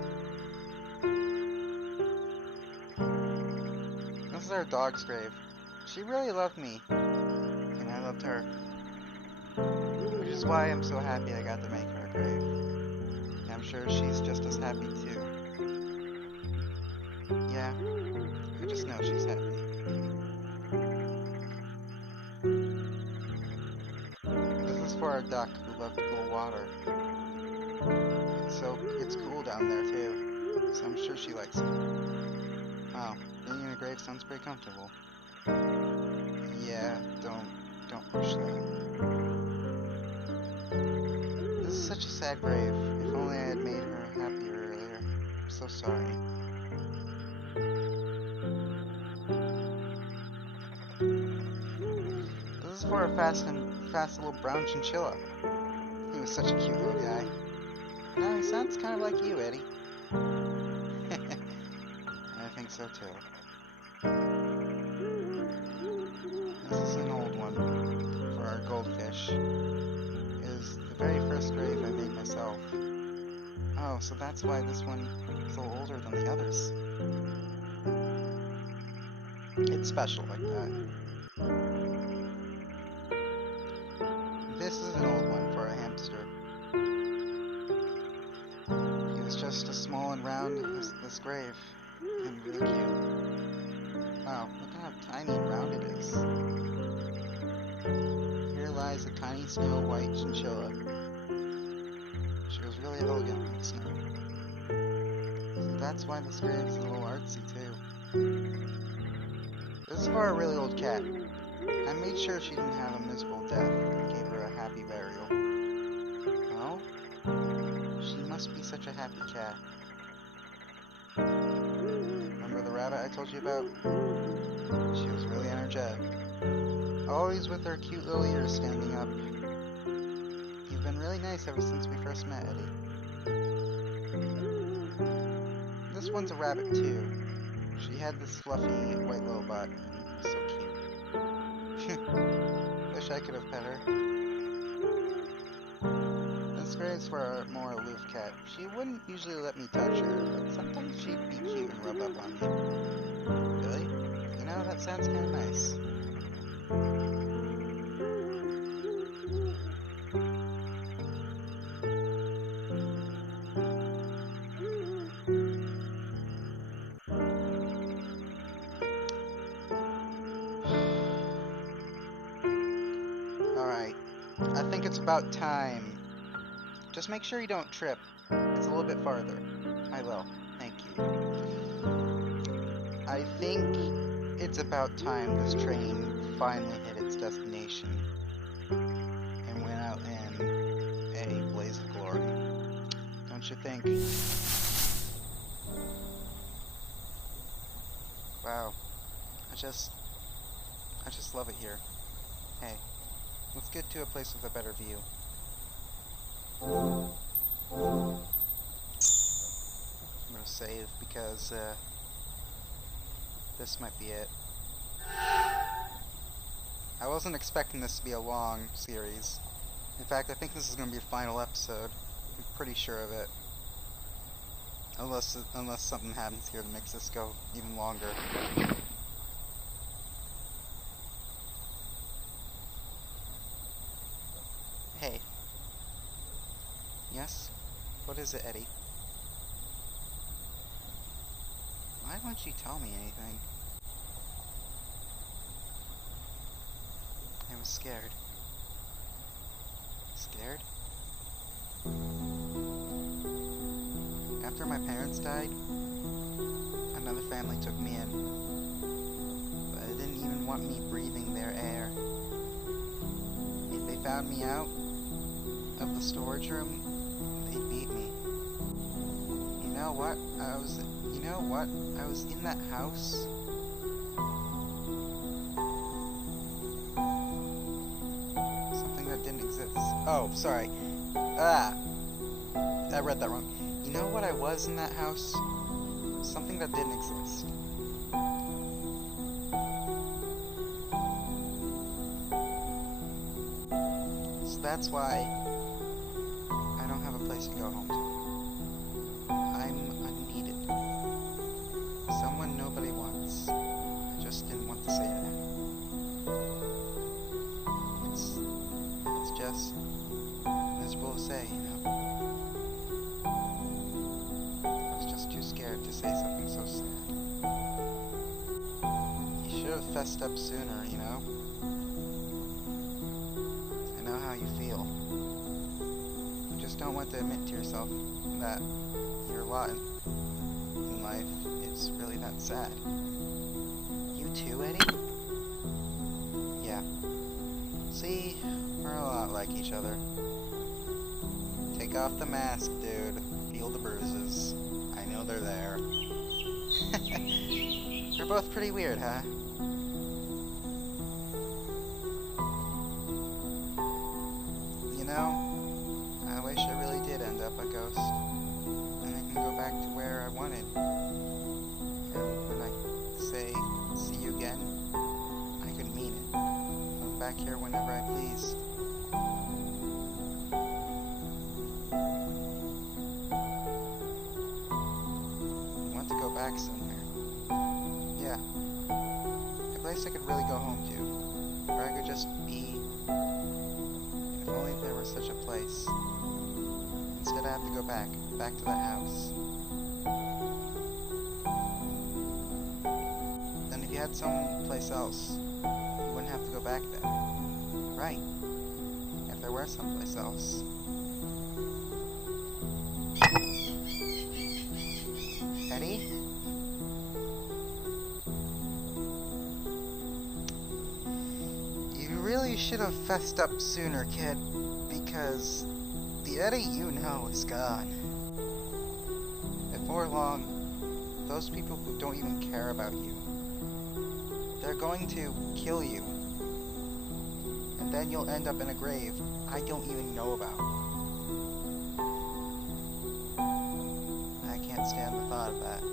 This is our dog's grave. She really loved me, and I loved her. Which is why I'm so happy I got to make her a grave. And I'm sure she's just as happy too. Yeah, I just know she's happy. This is for our duck who loved cool water. It's cool down there too, so I'm sure she likes it. Wow, being in a grave sounds pretty comfortable. Yeah, don't push that. This is such a sad grave. If only I had made her happier earlier. I'm so sorry. This is for a fast little brown chinchilla. He was such a cute little guy. Now he sounds kind of like you, Eddie. I think so too. This is an old one for our goldfish. It is the very first grave I made myself. Oh, so that's why this one is a little older than the others. It's special like that. This is an old one for a hamster. He was just as small and round as this grave, and really cute. Wow, look at how tiny and round it is. Here lies a tiny snow white chinchilla. She was really elegant in the snow. So that's why this grave is a little artsy too. This is for a really old cat. I made sure she didn't have a miserable death and gave her a happy burial. Well, she must be such a happy cat. Remember the rabbit I told you about? She was really energetic. Always with her cute little ears standing up. You've been really nice ever since we first met, Eddie. This one's a rabbit too. She had this fluffy white little butt, and it was so cute. Wish I could have pet her. This grave's for a more aloof cat. She wouldn't usually let me touch her, but sometimes she'd be cute and rub up on me. Really? You know, that sounds kind of nice. Alright, I think it's about time. Just make sure you don't trip. It's a little bit farther. I will. Thank you. I think it's about time this train finally hit its destination and went out in a blaze of glory. Don't you think? Wow. I just love it here. Hey, let's get to a place with a better view. I'm gonna save because this might be it. I wasn't expecting this to be a long series. In fact, I think this is gonna be the final episode. I'm pretty sure of it. Unless something happens here that makes this go even longer. Hey. Yes? What is it, Eddie? Why won't you tell me anything? I was scared. Scared? After my parents died, another family took me in. But they didn't even want me breathing their air. If they found me out of the storage room, they beat me. You know what? I was in that house. Something that didn't exist. Oh, sorry. I read that wrong. You know what I was in that house? Something that didn't exist. So that's why I don't have a place to go home to. I'm unneeded. Someone nobody wants. I just didn't want to say that. It's just miserable to say, you know. I was just too scared to say something so sad. You should have fessed up sooner, you know. I know how you feel. You just don't want to admit to yourself that your lot in life is really that sad. You too, Eddie? Yeah. See, we're a lot like each other. Take off the mask, dude. Feel the bruises. I know they're there. We're both pretty weird, huh? You know, I wish I really did end up a ghost. And I can go back to where I wanted. And when I say, see you again, I could mean it. I'm back here whenever I please. I want to go back somewhere. Yeah. A place I could really go home to. Where I could just be. If only there were such a place. Instead I have to go back to the house. Then if you had someplace else, you wouldn't have to go back there. Right. If there were someplace else. Eddie? You really should have fessed up sooner, kid, because the Eddie you know is gone. Before long, those people who don't even care about you, they're going to kill you. And then you'll end up in a grave I don't even know about. I can't stand the thought of that.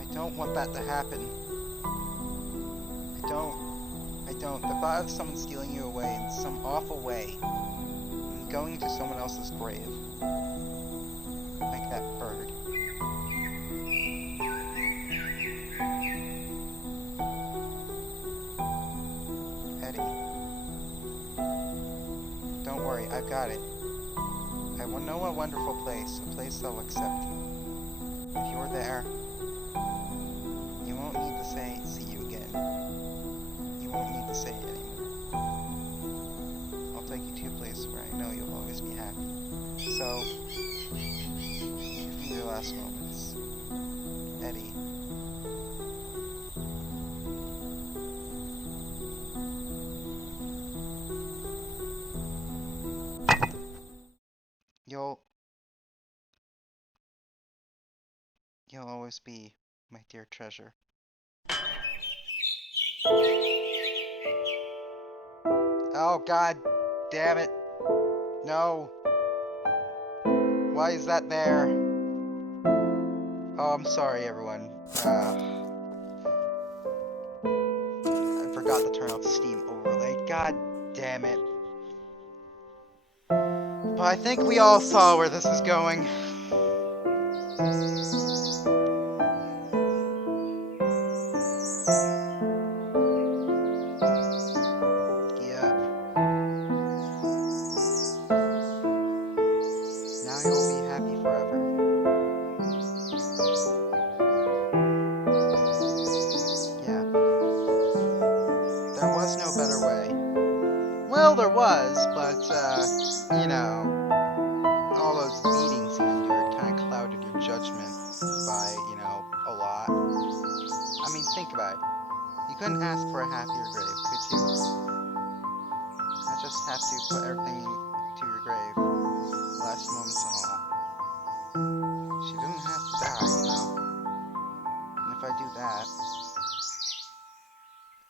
I don't want that to happen. I don't. The thought of someone stealing you away in some awful way and going to someone else's grave. Like that bird. Eddie. Don't worry, I've got it. I will know a wonderful place, a place that'll accept you. If you're there, you won't need to say, see you again. You won't need to say it anymore. I'll take you to a place where I know you'll always be happy. So, give me your last moments. Eddie. You'll always be my dear treasure. Oh, God damn it. No. Why is that there? Oh, I'm sorry, everyone. I forgot to turn off the Steam overlay. God damn it. But I think we all saw where this is going. Now you'll be happy forever. Well, there was, but, all those meetings you endured kind of clouded your judgment by, a lot. I mean, think about it. You couldn't ask for a happier grave, could you? I just have to put everything to your grave, last moments and all. She didn't have to die. And if I do that,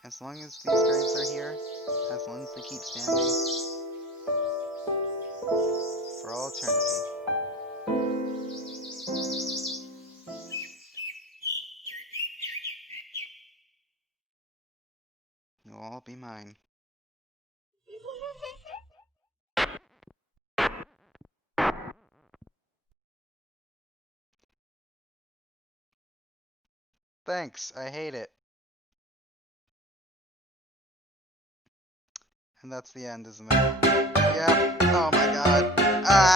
as long as these graves are here, as long as they keep standing, for all eternity, you'll all be mine. Thanks, I hate it. And that's the end, isn't it? Yep. Oh my god. Ah!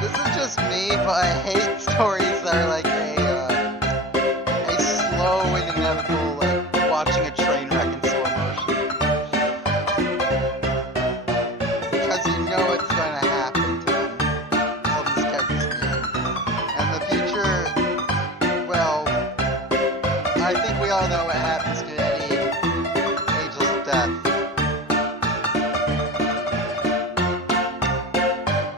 This is just me, but I hate stories that are like a slow and inevitable, like watching a train wreck in slow motion. Because you know it's gonna happen to them. All these characters in the end. And the future, well, I think we all know what happens to Eddie in Angels of Death.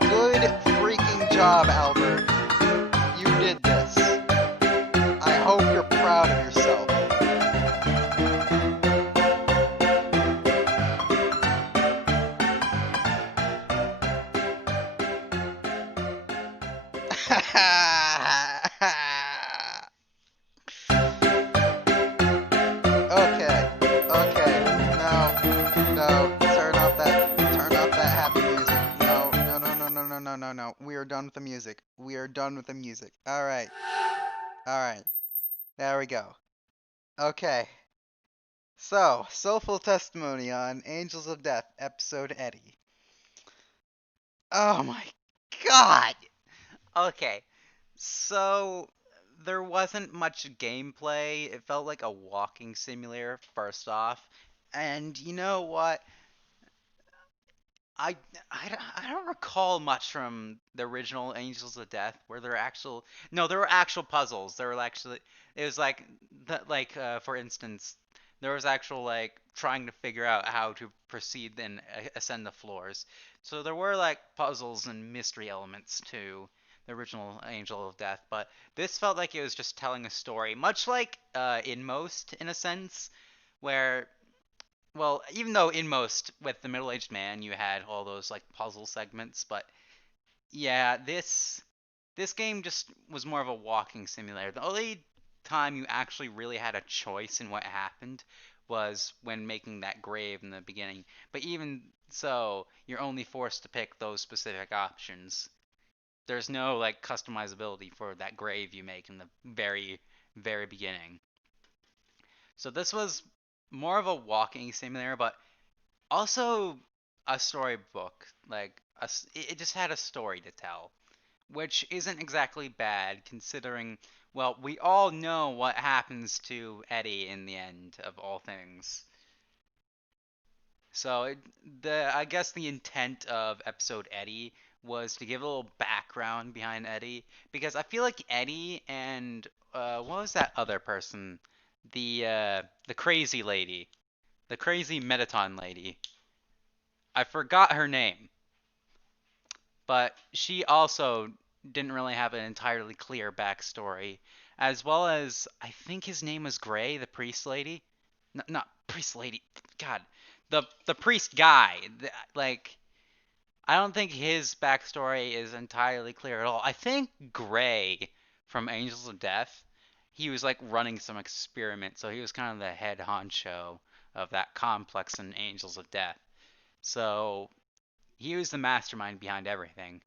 Good freaking job, Albert. You did this. I hope you're proud of yourself. Okay, no, turn off that happy music. No. We are done with the music. Alright, there we go. Okay, so, soulful testimony on Angels of Death, Episode.Eddie. Oh my god! Okay, so there wasn't much gameplay. It felt like a walking simulator, first off. And you know what? I, I don't recall much from the original Angels of Death where there were actual no there were actual puzzles. There were actually it was like for instance there was actual like trying to figure out how to proceed and ascend the floors. So there were like puzzles and mystery elements to the original Angel of Death, but this felt like it was just telling a story, much like Inmost in a sense, where well, even though in most with the middle-aged man you had all those like puzzle segments, but yeah, this game just was more of a walking simulator. The only time you actually really had a choice in what happened was when making that grave in the beginning. But even so, you're only forced to pick those specific options. There's no like customizability for that grave you make in the very beginning. So this was more of a walking simulator, but also a storybook. Like it just had a story to tell, which isn't exactly bad considering. Well, we all know what happens to Eddie in the end of all things. So I guess the intent of Episode.Eddie was to give a little background behind Eddie because I feel like Eddie and what was that other person? The crazy lady, the crazy Metaton lady. I forgot her name, but she also didn't really have an entirely clear backstory, as well as I think his name was Gray, the priest lady. No, not priest lady. God, the priest guy. Like I don't think his backstory is entirely clear at all. I think Gray from Angels of Death, he was like running some experiment, so he was kind of the head honcho of that complex in Angels of Death. So he was the mastermind behind everything.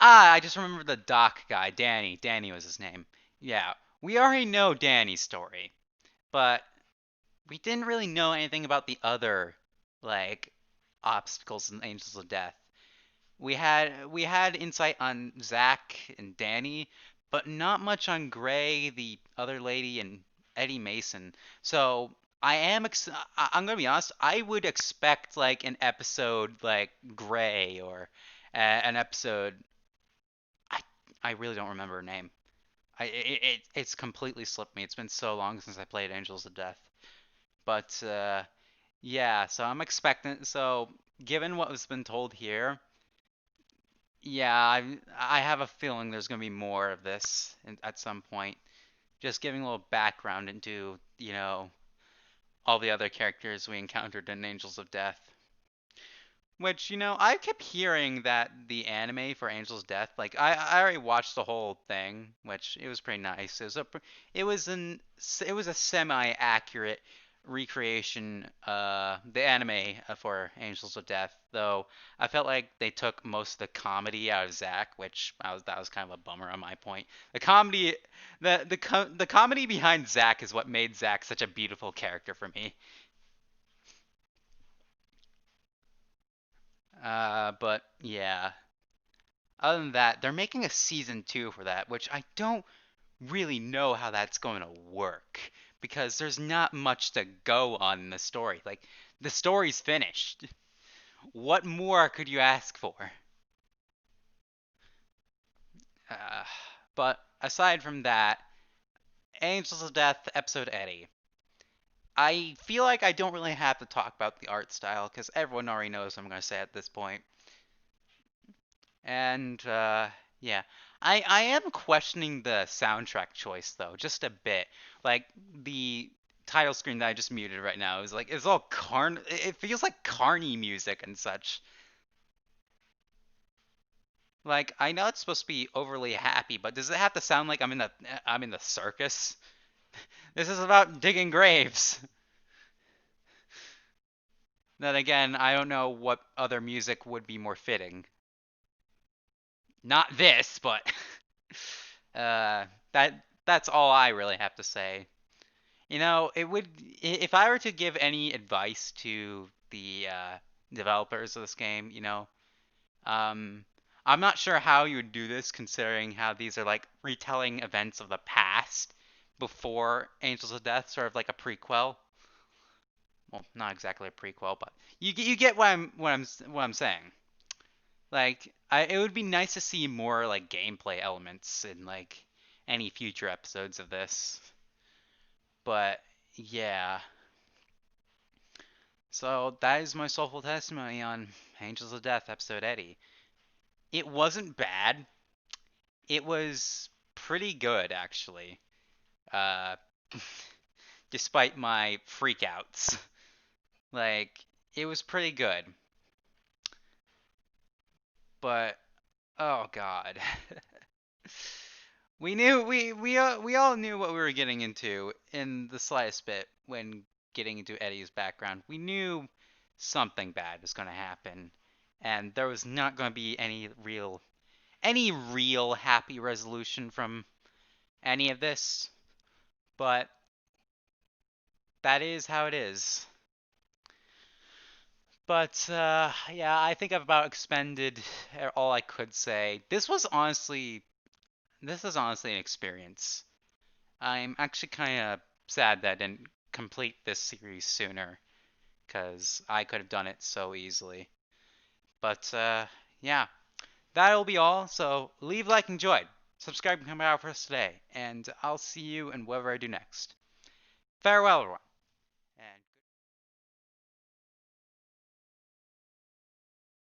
Ah, I just remember the doc guy, Danny. Danny was his name. Yeah, we already know Danny's story, but we didn't really know anything about the other, like, obstacles in Angels of Death. We had insight on Zach and Danny, but not much on Gray, the other lady, and Eddie Mason. So I'm gonna be honest. I would expect like an episode like Gray or an episode. I I really don't remember her name. It's completely slipped me. It's been so long since I played Angels of Death. But yeah, so I'm expecting. So given what has been told here, yeah, I have a feeling there's gonna be more of this at some point. Just giving a little background into, all the other characters we encountered in Angels of Death. Which, I kept hearing that the anime for Angel's Death, like I already watched the whole thing, which it was pretty nice. It was a semi-accurate recreation, the anime for Angels of Death, though I felt like they took most of the comedy out of Zack, which that was kind of a bummer on my point. The comedy, the comedy behind Zack is what made Zack such a beautiful character for me. But yeah. Other than that, they're making a season two for that, which I don't really know how that's going to work because there's not much to go on in the story. Like, the story's finished. What more could you ask for? Uh, but aside from that, Angels of Death, Episode.Eddie. I feel like I don't really have to talk about the art style because everyone already knows what I'm going to say at this point. And yeah, I am questioning the soundtrack choice though, just a bit. Like the title screen that I just muted right now is like it's all carn. It feels like carny music and such. Like I know it's supposed to be overly happy, but does it have to sound like I'm in the circus? This is about digging graves. Then again, I don't know what other music would be more fitting. Not this, but uh, that's all I really have to say. It would if I were to give any advice to the developers of this game, um, I'm not sure how you would do this considering how these are like retelling events of the past before Angels of Death, sort of like a prequel. Well, not exactly a prequel, but you get what I'm saying. Like, it would be nice to see more like gameplay elements in like any future episodes of this. But yeah, so that is my soulful testimony on Angels of Death, Episode.Eddie. It wasn't bad. It was pretty good, actually. Uh, despite my freakouts. Like, it was pretty good. But, oh god. We all knew what we were getting into in the slightest bit when getting into Eddie's background. We knew something bad was going to happen, and there was not going to be any real happy resolution from any of this. But that is how it is. But yeah, I think I've about expended all I could say. This was honestly an experience. I'm actually kind of sad that I didn't complete this series sooner, because I could have done it so easily. But yeah, that'll be all. So leave, like, enjoyed. Subscribe and come out for us today, and I'll see you in whatever I do next. Farewell, everyone.